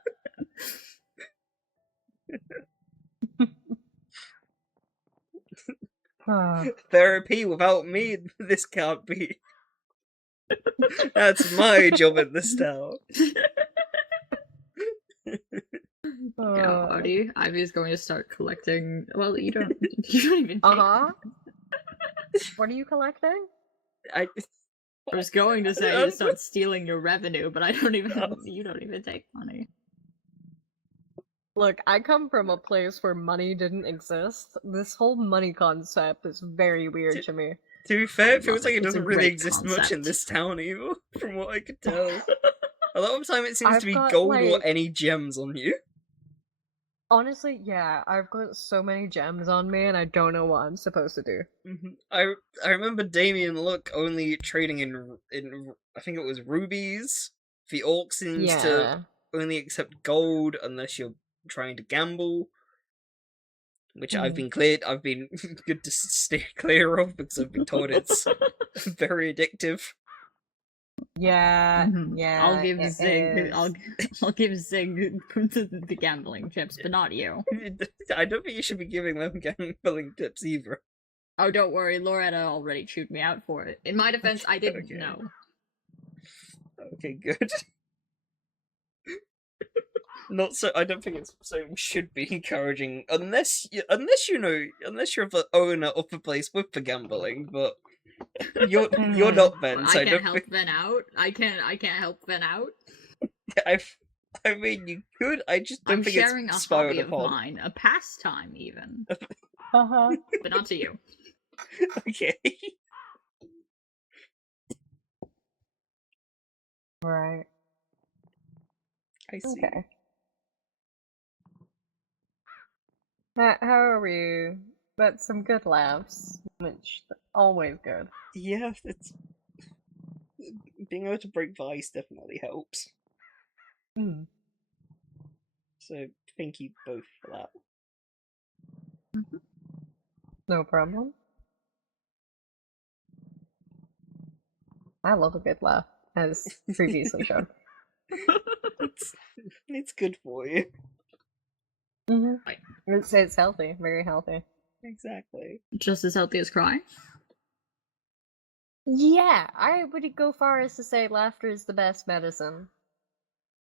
Therapy without me, this can't be. That's my job in this town. Yeah, Artie. Ivy's going to start collecting. Well, you don't even. What are you collecting? I was going to say to start stealing your revenue, but I don't even. You don't even take money. Look, I come from a place where money didn't exist. This whole money concept is very weird to me. To be fair, it love feels like it. it It's a doesn't really great exist much in concept. this town either, from what I could tell. A lot of the time it seems I've to be got, gold or like- any gems on you. Honestly, yeah, I've got so many gems on me, and I don't know what I'm supposed to do. I remember Damien Look only trading in I think it was rubies. The orc seems to Yeah. only accept gold unless you're trying to gamble, which I've been good to stay clear of because I've been told it's very addictive. Yeah, Mhm. yeah. I'll give it Zig. is. I'll give Zig the gambling chips, but not you. I don't think you should be giving them gambling tips either. Oh, don't worry, Loretta already chewed me out for it. In my defense, I didn't Okay. know. Okay, good. Not so. I don't think it's so. We should be encouraging unless you're the owner of the place with the gambling, but you're not Ben. So I I can't don't help think. Ben out. I can't help Ben out. I mean, you could. I just don't I'm think sharing it's a spiral hobby of upon. mine, a pastime even, Uh-huh. but not to you. Okay. Right. I see. Okay. How are we? That's some good laughs, which always good. Yeah, it's being able to break the ice definitely helps. Mm. So thank you both for that. No problem. I love a good laugh, as previously shown. It's good for you. Mm-hmm. Right. It's healthy, very healthy. Exactly. Just as healthy as crying. Yeah, I would go far as to say laughter is the best medicine.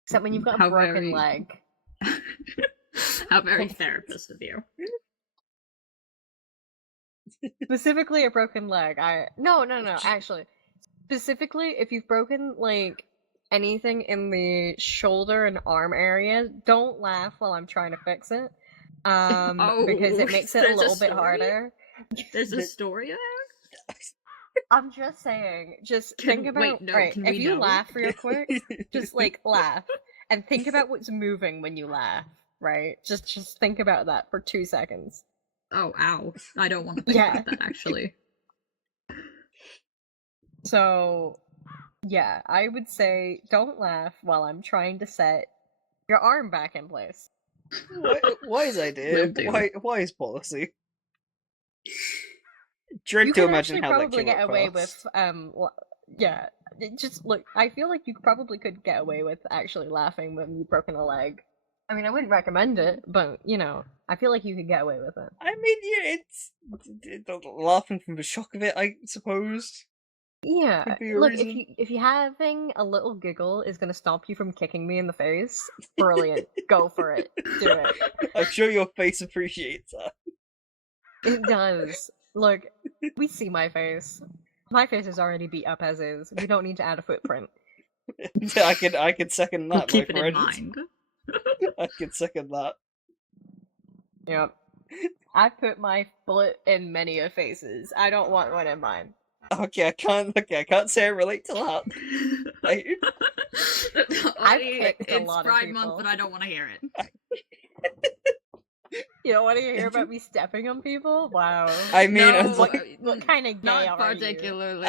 Except when you've got a How broken very- leg. How very therapist of you. Specifically a broken leg. No, actually. Specifically, if you've broken, like, anything in the shoulder and arm area, don't laugh while I'm trying to fix it. Because it makes it a there's little bit story? harder. There's a story there? I'm just saying, think about, right, can if we you know? laugh real quick, just, like, laugh. And think about what's moving when you laugh, right? Just think about that for 2 seconds. Oh, ow. I don't want to think Yeah. about that, actually. So, yeah, I would say don't laugh while I'm trying to set your arm back in place. Wise idea. Will do. Wise policy. Dread You to could imagine actually how that probably came get away across. with, yeah. Just look, I feel like you probably could get away with actually laughing when you've broken a leg. I mean, I wouldn't recommend it, but I feel like you could get away with it. I mean, yeah, it's laughing from the shock of it, I suppose. Yeah, Could be a look, reason. if you having a little giggle is gonna stop you from kicking me in the face, brilliant. Go for it. Do it. I'm sure your face appreciates that. It does. Look, we see my face. My face is already beat up as is. We don't need to add a footprint. I can second We'll that, keep my it in friend. mind. I can second that. Yep. I put my foot in many of faces. I don't want one in mine. Okay, I can't say I relate to that. I've Audie, kicked a it's lot of Pride people. Month, but I don't want to hear it. You don't want to hear about me stepping on people? Wow. I mean, No, as long, What kind of gay Not are particularly.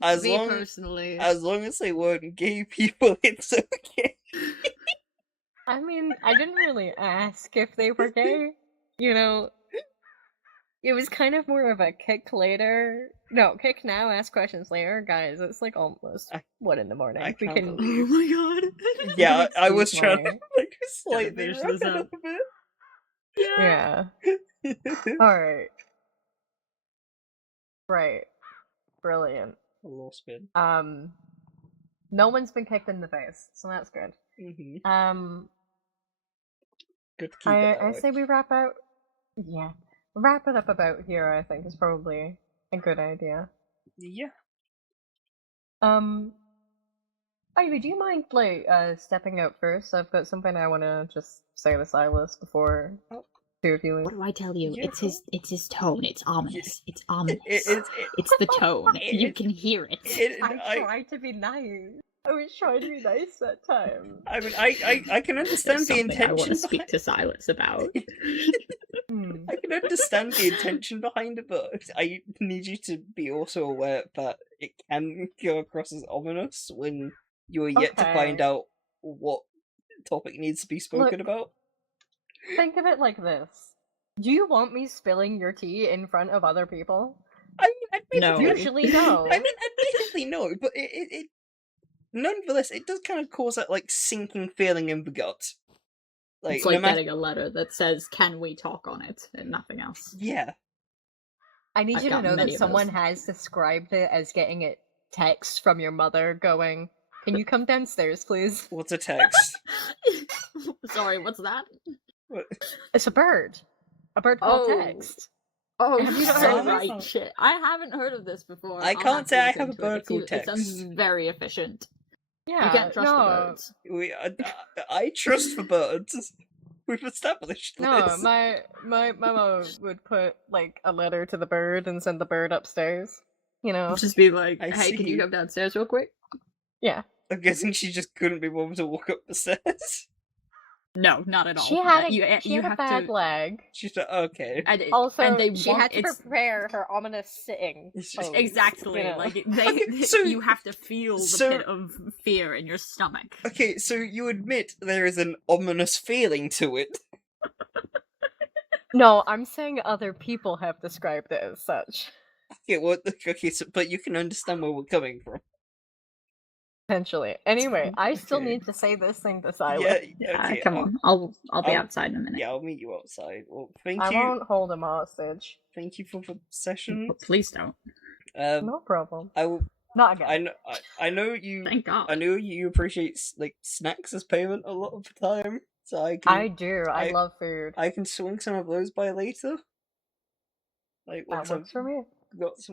as me long- personally. as long as they weren't gay people, it's okay. I mean, I didn't really ask if they were gay. It was kind of more of a kick later. No, kick now, ask questions later. Guys, it's like almost 1 in the morning. I We can't can. believe- Oh my god. Yeah, I was Excuse trying to me. like slightly finish wrap this it up. up a bit. Yeah. Alright. Right. Brilliant. A little spin. No one's been kicked in the face, so that's good. Mm-hmm. Good to keep it that I way. say we wrap out. Yeah. Wrap it up about here, I think, is probably a good idea. Yeah. Ivy, do you mind, like, stepping out first? I've got something I want to just say to Silas before Seriously. What do I tell you? Yeah. It's his tone. It's ominous. It's ominous. It's It's the tone. You can hear it. I tried to be nice. I was trying to be nice that time. I mean, I can There's understand the something I want intention to speak to Silas about. Hmm. I can understand the intention behind it, but I need you to be also aware that it can go across as ominous when you are yet to find Okay. out what topic needs to be spoken about. Think of it like this. Do you want me spilling your tea in front of other people? I mean, admittedly, No. Usually no. I mean, admittedly, no, but it nonetheless, it does kind of cause that like sinking feeling in the gut. It's no like matter, getting a letter that says, "Can we talk on it?" and nothing else. yeah. I need I've you to gotten know many that of someone those. has described it as getting a text from your mother going, "Can you come downstairs, please?" What's a text? Sorry, what's that? What? It's a bird. A bird called Oh. text. Oh, Have you not heard so of this? right, shit. I haven't heard of this before. I I'll can't have to say I look have a into bird it. called It sounds Text. very efficient. Yeah, You can't trust the birds. I trust the birds. We've established No, this. my mom would put like a letter to the bird and send the bird upstairs. You know. Just be like, I "Hey, can see. you come downstairs real quick?" Yeah. I'm guessing she just couldn't be bothered to walk up the stairs. No, not at all. She had a you had a have bad to. leg. She's like, okay. Also, and they she want had to it's prepare her ominous sitting. It's just- pose, exactly you know? like they. Okay, so- you have to feel the so- pit of fear in your stomach. Okay, so you admit there is an ominous feeling to it. No, I'm saying other people have described it as such. Okay, so, but you can understand where we're coming from. Potentially. Anyway, I still Okay. need to say this thing to Silas. Okay. Come on, I'll be I'll- outside in a minute. Yeah, I'll meet you outside. Well, thank I you. won't hold him hostage. Thank you for the session. But please don't. No problem. I will. Not again. I know. I know you. Thank God. I know you appreciate like snacks as payment a lot of the time, so I can. I do. I love food. I can swing some of those by later. Like That once works for me.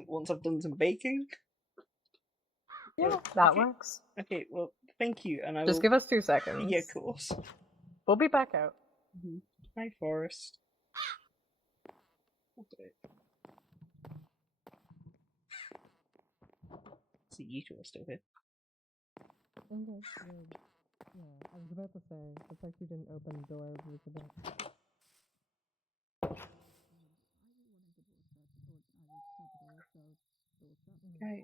once I've done some baking. Yeah, Well, that okay. works. Okay, well, thank you, and I Just will. give us 2 seconds. Yeah, of course. We'll be back out. Hi, Forest. Okay. See, you two are still here. Yeah, I was about to say, the fact you didn't open the door was a bit... Okay.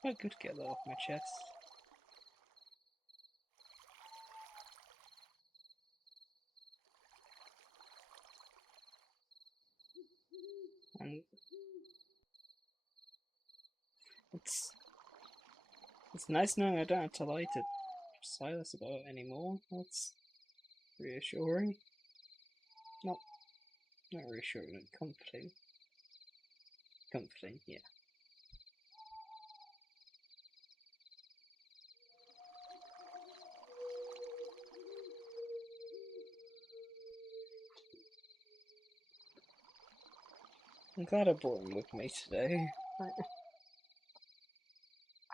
Quite good to get that off my chest. And it's nice knowing I don't have to lie to Silas about it anymore. That's reassuring. Not reassuring, comforting. Comforting, yeah. I'm glad I brought him with me today.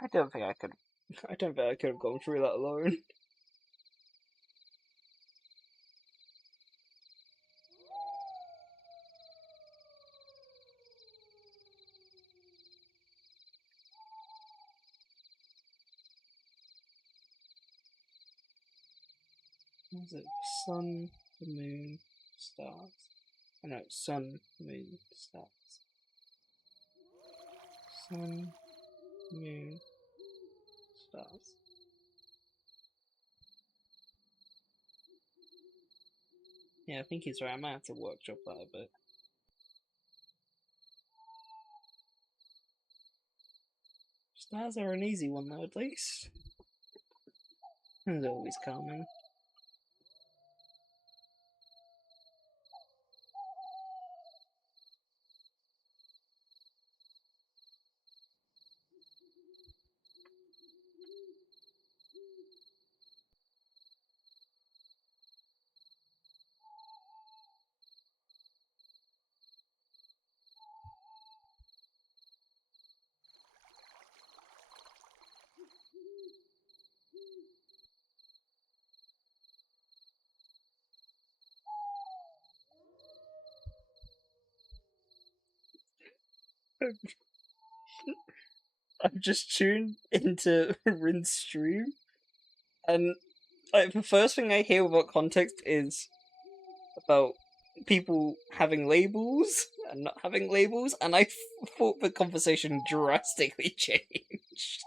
I don't think I could. I don't think I could have gone through that alone. What was it? Sun, the moon, stars. Oh no, sun, moon, stars. Sun, moon, stars. Yeah, I think he's right. I might have to workshop that a bit. Stars are an easy one though, at least. It's always calming. I've just tuned into Rin's stream, and like, the first thing I hear about context is about people having labels and not having labels, and I thought the conversation drastically changed.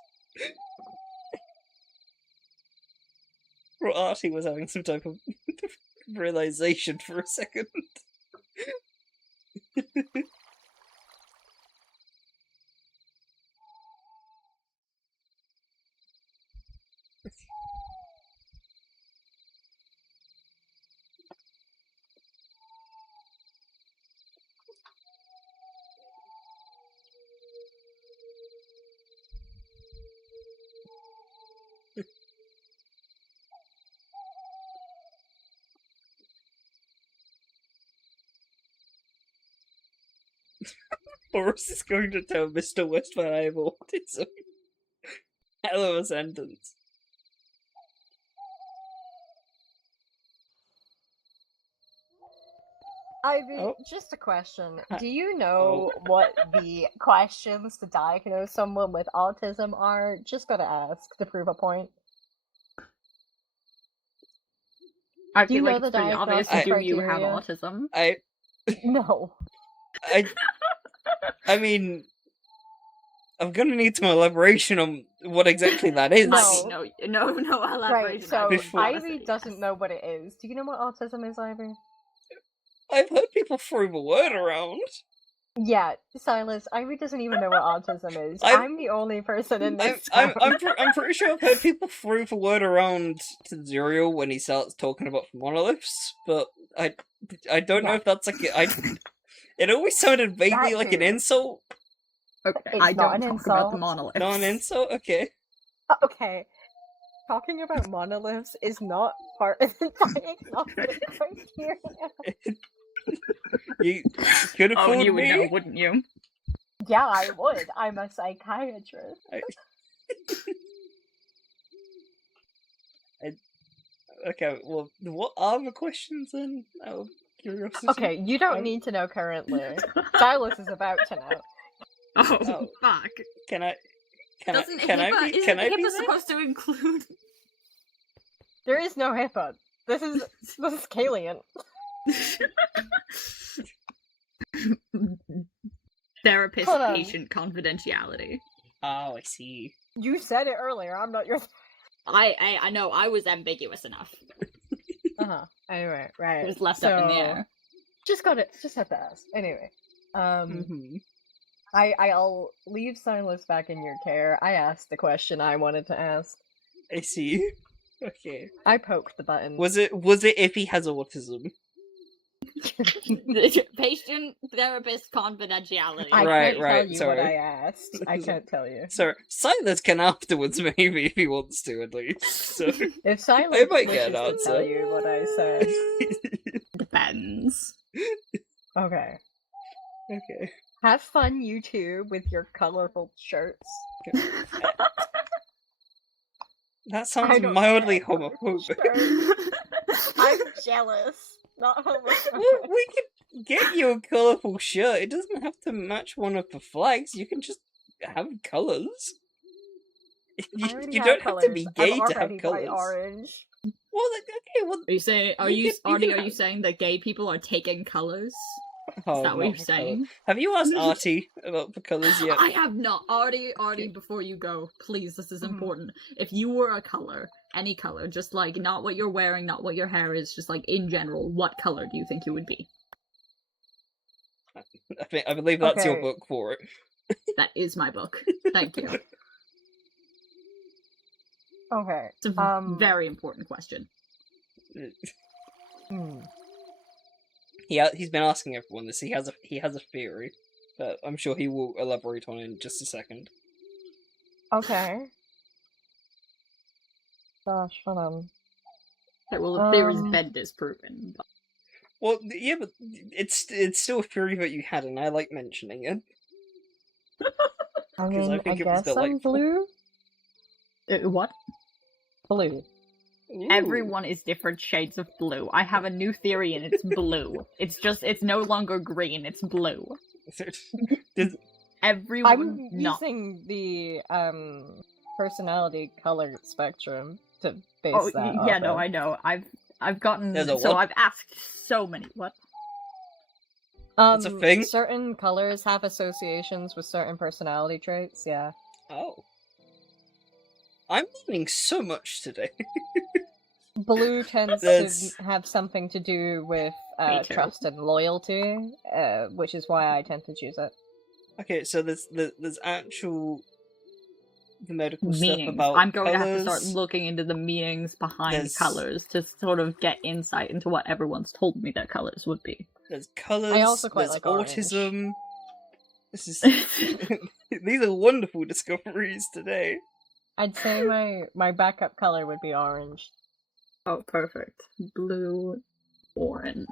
Artie was having some type of realization for a second. Boris is going to tell Mr. West that I have autism. Hell of a sentence. Ivy, Oh. just a question. Hi. Do you know what the questions to diagnose someone with autism are? Just gotta ask to prove a point. I Do you feel know like the it's pretty obvious. diagnostic Do you have criteria? autism? No. I mean, I'm gonna need some elaboration on what exactly that is. No. No elaboration. Right, so Before- Ivy doesn't know what it is. Do you know what autism is, Ivy? I've heard people throw the word around. Yeah, Silas, Ivy doesn't even know what autism is. I'm- I'm the only person in this I'm town. pretty sure I've heard people throw the word around to Zero when he starts talking about monoliths, but I don't know if that's like it always sounded vaguely That like an too. insult. Okay, It's I not don't an talk about the insult. monoliths. Not an insult. Okay. Okay. Talking about monoliths is not part of the diagnostic criteria. You could have Oh, fooled you would me. know, wouldn't you? Yeah, I would. I'm a psychiatrist. Okay, well, what are the questions then? Out of curiosity. Okay, you don't Um, need to know currently. Silas is about to know. Oh, fuck. Can I? Can Doesn't I? Can HIPAA, I be? isn't Can I be HIPAA there? supposed to include... There is no HIPAA. This is Kalian. Therapist-patient confidentiality. Oh, I see. You said it earlier. I'm not your. I know, I was ambiguous enough. Anyway, right. It was left up in the So, air. Just have to ask. Anyway, Mm-hmm. I'll leave Silas back in your care. I asked the question I wanted to ask. I see. Okay. I poked the button. Was it if he has autism? Patient therapist confidentiality. I Right, can't right, tell you what sorry. I asked. I can't tell you. So Silas can afterwards, maybe if he wants to, at least. So If Silas I might wishes get an to answer. tell you what I said. Depends. Okay. Okay. Have fun, you two, with your colorful shirts. That I sounds don't mildly care about homophobic. I'm jealous. Not Well, homophobic. we can get you a colourful shirt. It doesn't have to match one of the flags. You can just have colours. You don't have to be gay to have colours. Orange. Well, okay, well, Are you saying? Are You you could- you Artie? could Are you have- saying that gay people are taking colors? Oh, that what not you're the colour. saying? Have you asked Artie about the colours yet? I have not. Artie, Okay. before you go, please, this is Mhm. important. If you were a color, any color, just like not what you're wearing, not what your hair is, just like in general, what color do you think you would be? I believe that's your Okay. book for it. That is my book. Thank you. Okay. It's a very important question. Hmm. He's been asking everyone this. He has a theory, but I'm sure he will elaborate on it in just a second. Okay. Gosh, hold on. Okay, well, the theory's Um, been disproven. But... Well, yeah, but it's still a theory that you had, and I like mentioning it. I 'Cause I mean, I think it was guess I'm delightful. blue. What? Blue. Ooh. Everyone is different shades of blue. I have a new theory and it's blue. It's no longer green, it's blue. Does- Everyone I'm using the personality color spectrum to base Oh, that yeah, off no, of. I know. I've gotten There's a so what? I've asked so many. What? That's a thing? Certain colors have associations with certain personality traits, yeah. Oh. I'm learning so much today. Blue tends There's- to have something to do with Me too. trust and loyalty, which is why I tend to choose it. Okay, so there's actual the medical stuff Meanings. about I'm going to have to start colours. looking into the meanings behind There's- colors to sort of get insight into what everyone's told me their colors would be. There's colours. I also quite there's like orange. autism. This is these are wonderful discoveries today. I'd say my backup color would be orange. Oh, perfect. Blue, orange.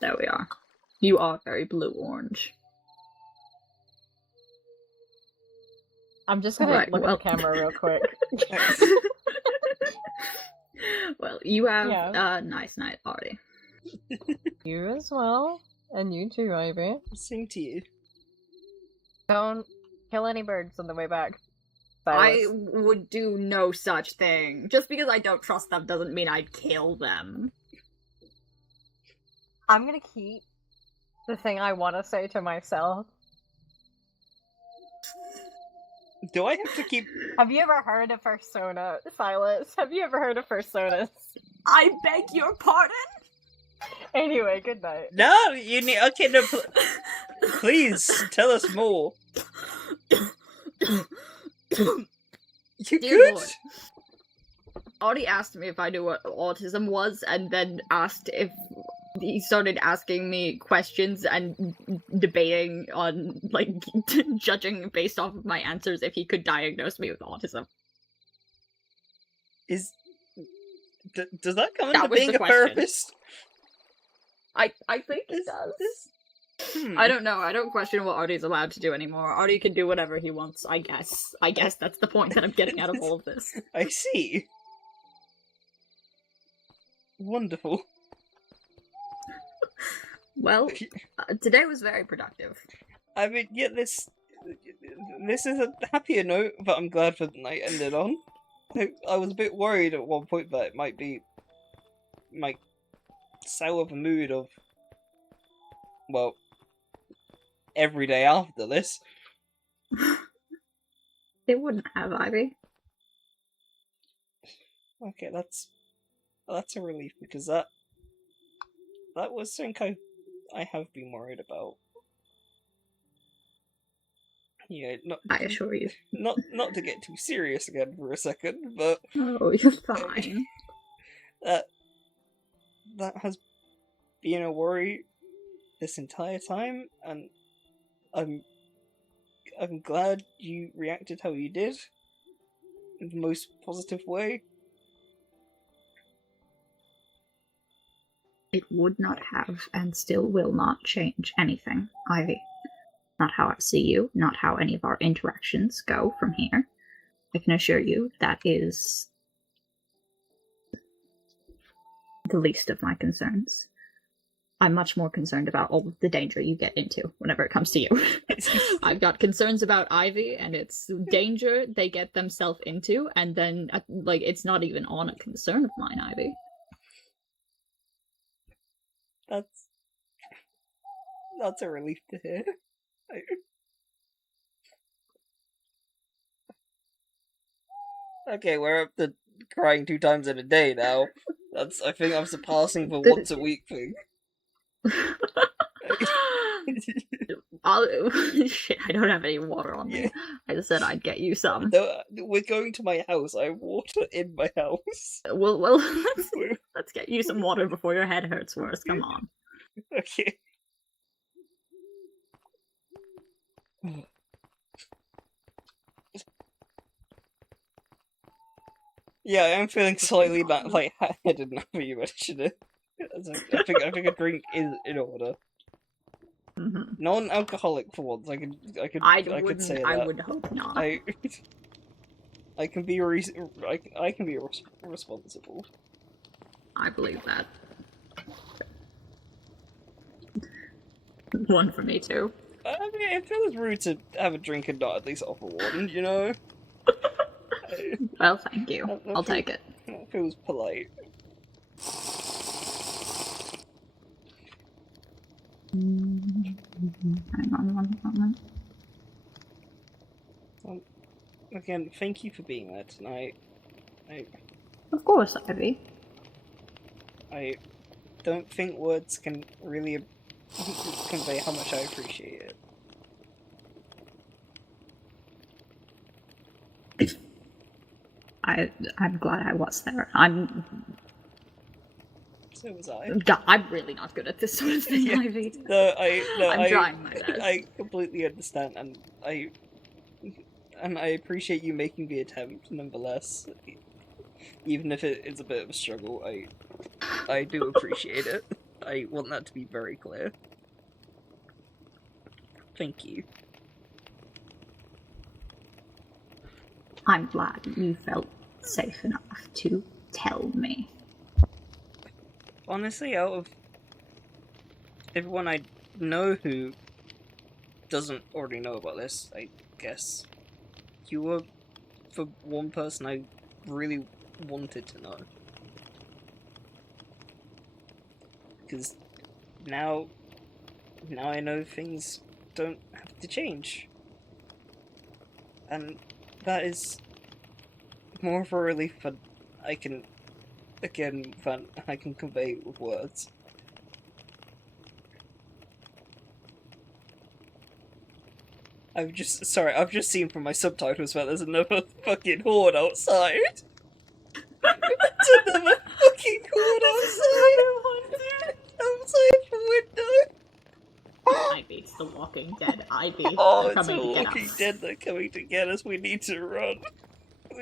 There we are. You are very blue-orange. I'm just gonna Alright, look well. at the camera real quick. Well, you have Yeah. a nice night, Artie. You as well, and you too, Ivy. Same to you. Don't kill any birds on the way back. I Silas. would do no such thing. Just because I don't trust them doesn't mean I'd kill them. I'm gonna keep the thing I want to say to myself. Do I have to keep? Have you ever heard of Persona, Silas? Have you ever heard of Personas? I beg your pardon? Anyway, good night. No, you need. Okay, no. Please tell us more. You Dear good? Lord. Artie asked me if I knew what autism was, and then asked if he started asking me questions and debating on, like, judging based off of my answers if he could diagnose me with autism. Does that come That into was being the a question. therapist? I think it does. Hmm. I don't know. I don't question what Artie's allowed to do anymore. Artie can do whatever he wants, I guess. I guess that's the point that I'm getting out of all of this. I see. Wonderful. Well, today was very productive. I mean, yeah, this is a happier note that I'm glad for the night ended on. I was a bit worried at one point that it might sour the mood of, well, every day after this. It wouldn't have, Ivy. Okay, that's a relief because that was something I have been worried about. Yeah, I assure you. not to get too serious again for a second, but Oh, you're fine. that has been a worry this entire time, and I'm glad you reacted how you did in the most positive way. It would not have and still will not change anything, Ivy. Not how I see you, not how any of our interactions go from here. I can assure you that is the least of my concerns. I'm much more concerned about all of the danger you get into whenever it comes to you. I've got concerns about Ivy, and it's danger they get themselves into, and then, like, it's not even on a concern of mine, Ivy. That's That's a relief to hear. Okay, we're up to crying 2 times in a day now. I think I'm surpassing the once a week thing. Shit, I don't have any water on me. Yeah. I just said I'd get you some. No, we're going to my house. I have water in my house. Well, let's get you some water before your head hurts worse. Come on. Okay. Yeah, I'm feeling slightly lightheaded now that you mentioned it. I think a drink is in order. Mm-hmm. Non-alcoholic for once. I could say that. I would hope not. I can be I can be responsible. I believe that. One for me too. I mean, it feels rude to have a drink and not at least offer one, you know? Well, thank you. I'll take it. That feels polite. Hang on one moment. Again, thank you for being there tonight. Of course, Ivy. I don't think words can really convey how much I appreciate it. I'm glad I was there. So was I. God, I'm really not good at this sort of thing, Yeah. Ivy. I'm trying my best. I completely understand, and I appreciate you making the attempt, nonetheless. Even if it is a bit of a struggle, I do appreciate it. I want that to be very clear. Thank you. I'm glad you felt safe enough to tell me. Honestly, out of everyone I know who doesn't already know about this, I guess you were the one person I really wanted to know. Because now I know things don't have to change. And that is more of a relief than I can convey with words. I've just seen from my subtitles that there's another fucking horde outside. There's another fucking horde outside. Outside the window. Ivy, it's the Walking Dead. Ivy, Oh, they're it's the coming to get Walking us. Dead. They're coming to get us. We need to run.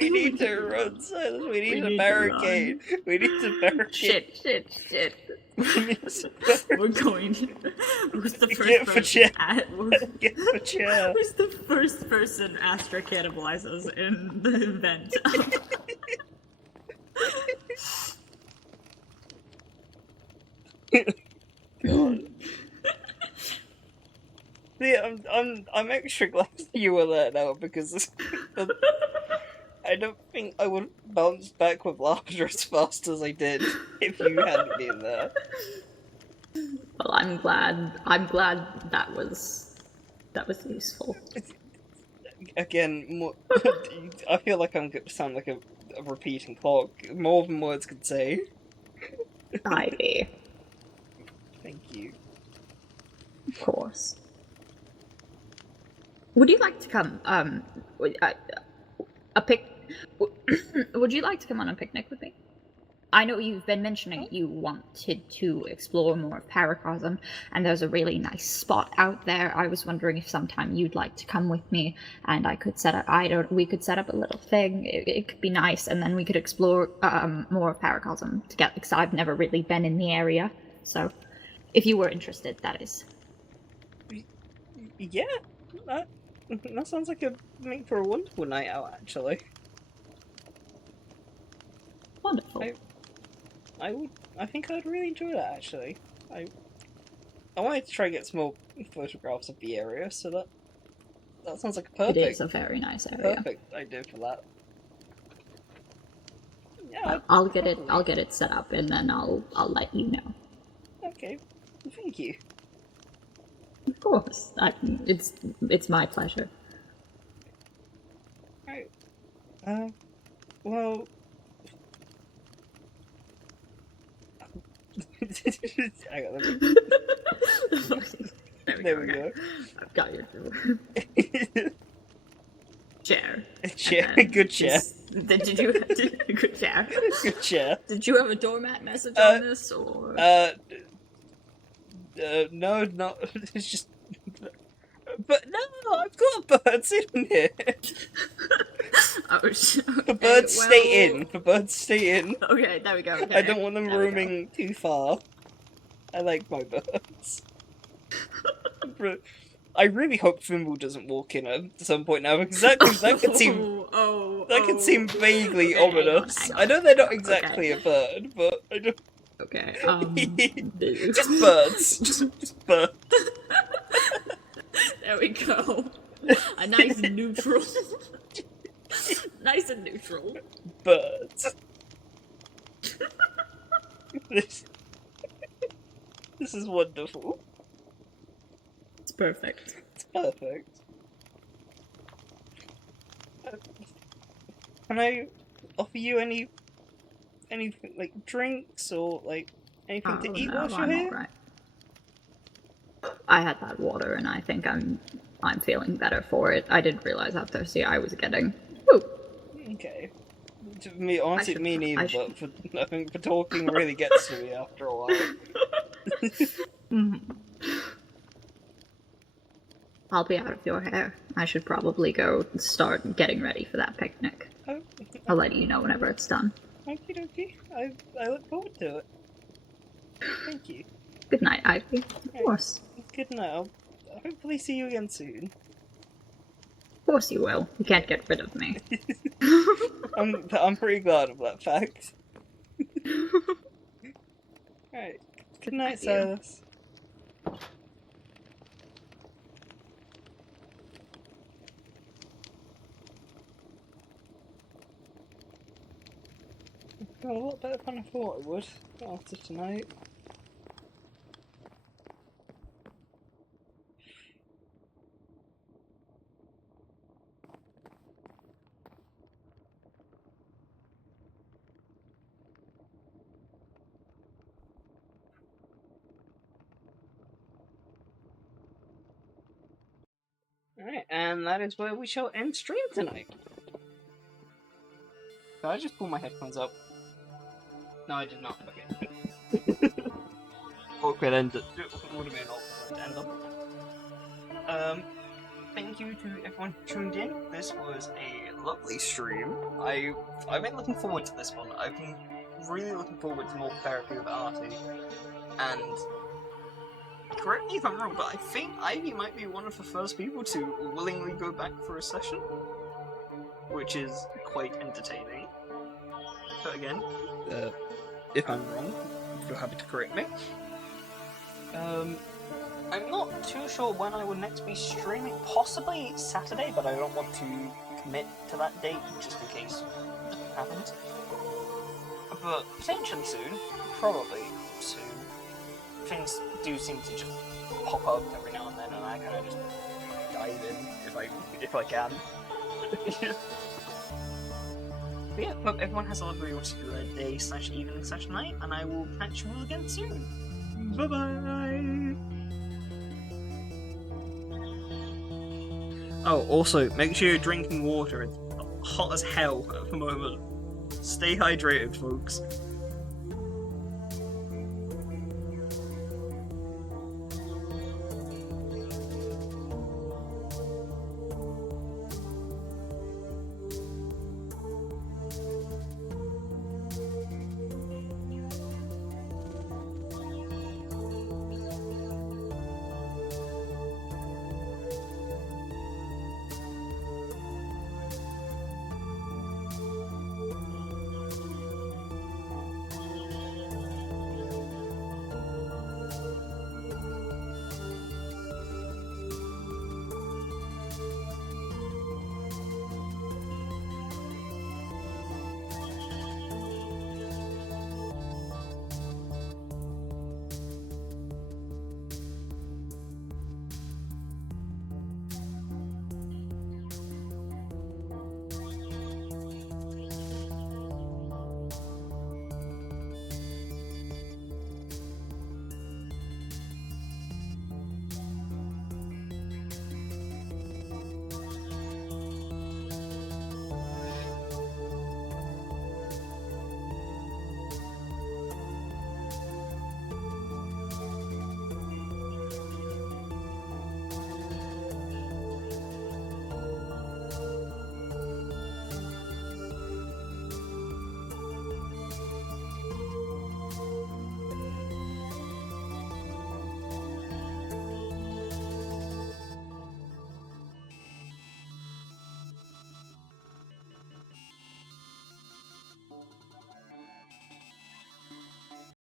We need to run, Silas. We need to need to barricade. We need to barricade. Shit. We're going. Who's the Get first the chair. person? Get the chair. Who's the first person Astra cannibalizes in the event? God. See, I'm extra glad you were there now because I don't think I would bounce back with laughter as fast as I did if you hadn't been there. Well, I'm glad that was useful. Again, I feel like I'm going to sound like a repeating clock. More than words could say. Ivy, Thank you. of course. Would you like to come? Would you like to come on a picnic with me? I know you've been mentioning you wanted to explore more of Paracosm, and there's a really nice spot out there. I was wondering if sometime you'd like to come with me, and I could set up. We could set up a little thing. It could be nice, and then we could explore more of Paracosm together. Because I've never really been in the area, so if you were interested, that is. Yeah, that sounds like a make for a wonderful night out. Actually, Wonderful. I think I'd really enjoy that. Actually, I wanted to try and get some more photographs of the area, so that sounds like a perfect. It is a very nice area. Perfect idea for that. Yeah, Well, I'll get it set up, and then I'll let you know. Okay, thank you. Of course. It's my pleasure. Right. Well. Hang on, let me- There we go. I've got your chair. A chair, good chair. Did you good chair? Good chair. Did you have a doormat message on this, or? No, not. It's just. But no, I've got birds in here. For birds, stay in. For birds, stay in. Okay, there we go. Okay. I don't want them roaming too far. I like my birds. I really hope Thimble doesn't walk in at some point now, because that could seem could seem vaguely ominous. Hang on. I know they're not exactly a bird, but I don't. Okay. Just birds. Just birds. There we go. A nice neutral. Nice and neutral. Birds. This is wonderful. It's perfect. It's perfect. Can I offer you anything like drinks or like anything to eat while you're here? Right. I had that water, and I think I'm feeling better for it. I didn't realize how thirsty I was getting. Ooh. Okay. To me, honestly, me neither. should- But I think for talking really gets to me after a while. I'll be out of your hair. I should probably go start getting ready for that picnic. Oh, I'll let you know whenever it's done. okie dokie. I look forward to it. Thank you. Good night, Ivy. Of course. Good night. I'll hopefully see you again soon. Of course you will. You can't get rid of me. I'm pretty glad of that fact. Alright. Good night, Silas. Got a lot better than I thought I would after tonight. Alright, and that is where we shall end stream tonight. Did I just pull my headphones up? No, I did not. Okay. Awkward end. Would have been awkward to end up. Thank you to everyone who tuned in. This was a lovely stream. I've been looking forward to this one. I've been really looking forward to more therapy with Artie. And correct me if I'm wrong, but I think Ivy might be one of the first people to willingly go back for a session, which is quite entertaining. But again, if I'm wrong, feel happy to correct me. I'm not too sure when I will next be streaming. Possibly Saturday, but I don't want to commit to that date just in case it happens. But potentially soon, probably soon. Things do seem to just pop up every now and then, and I kind of just dive in if I can. But yeah, hope everyone has a lovely rest of their day / evening / night, and I will catch you all again soon. Bye bye. Oh, also make sure you're drinking water. It's hot as hell at the moment. Stay hydrated, folks.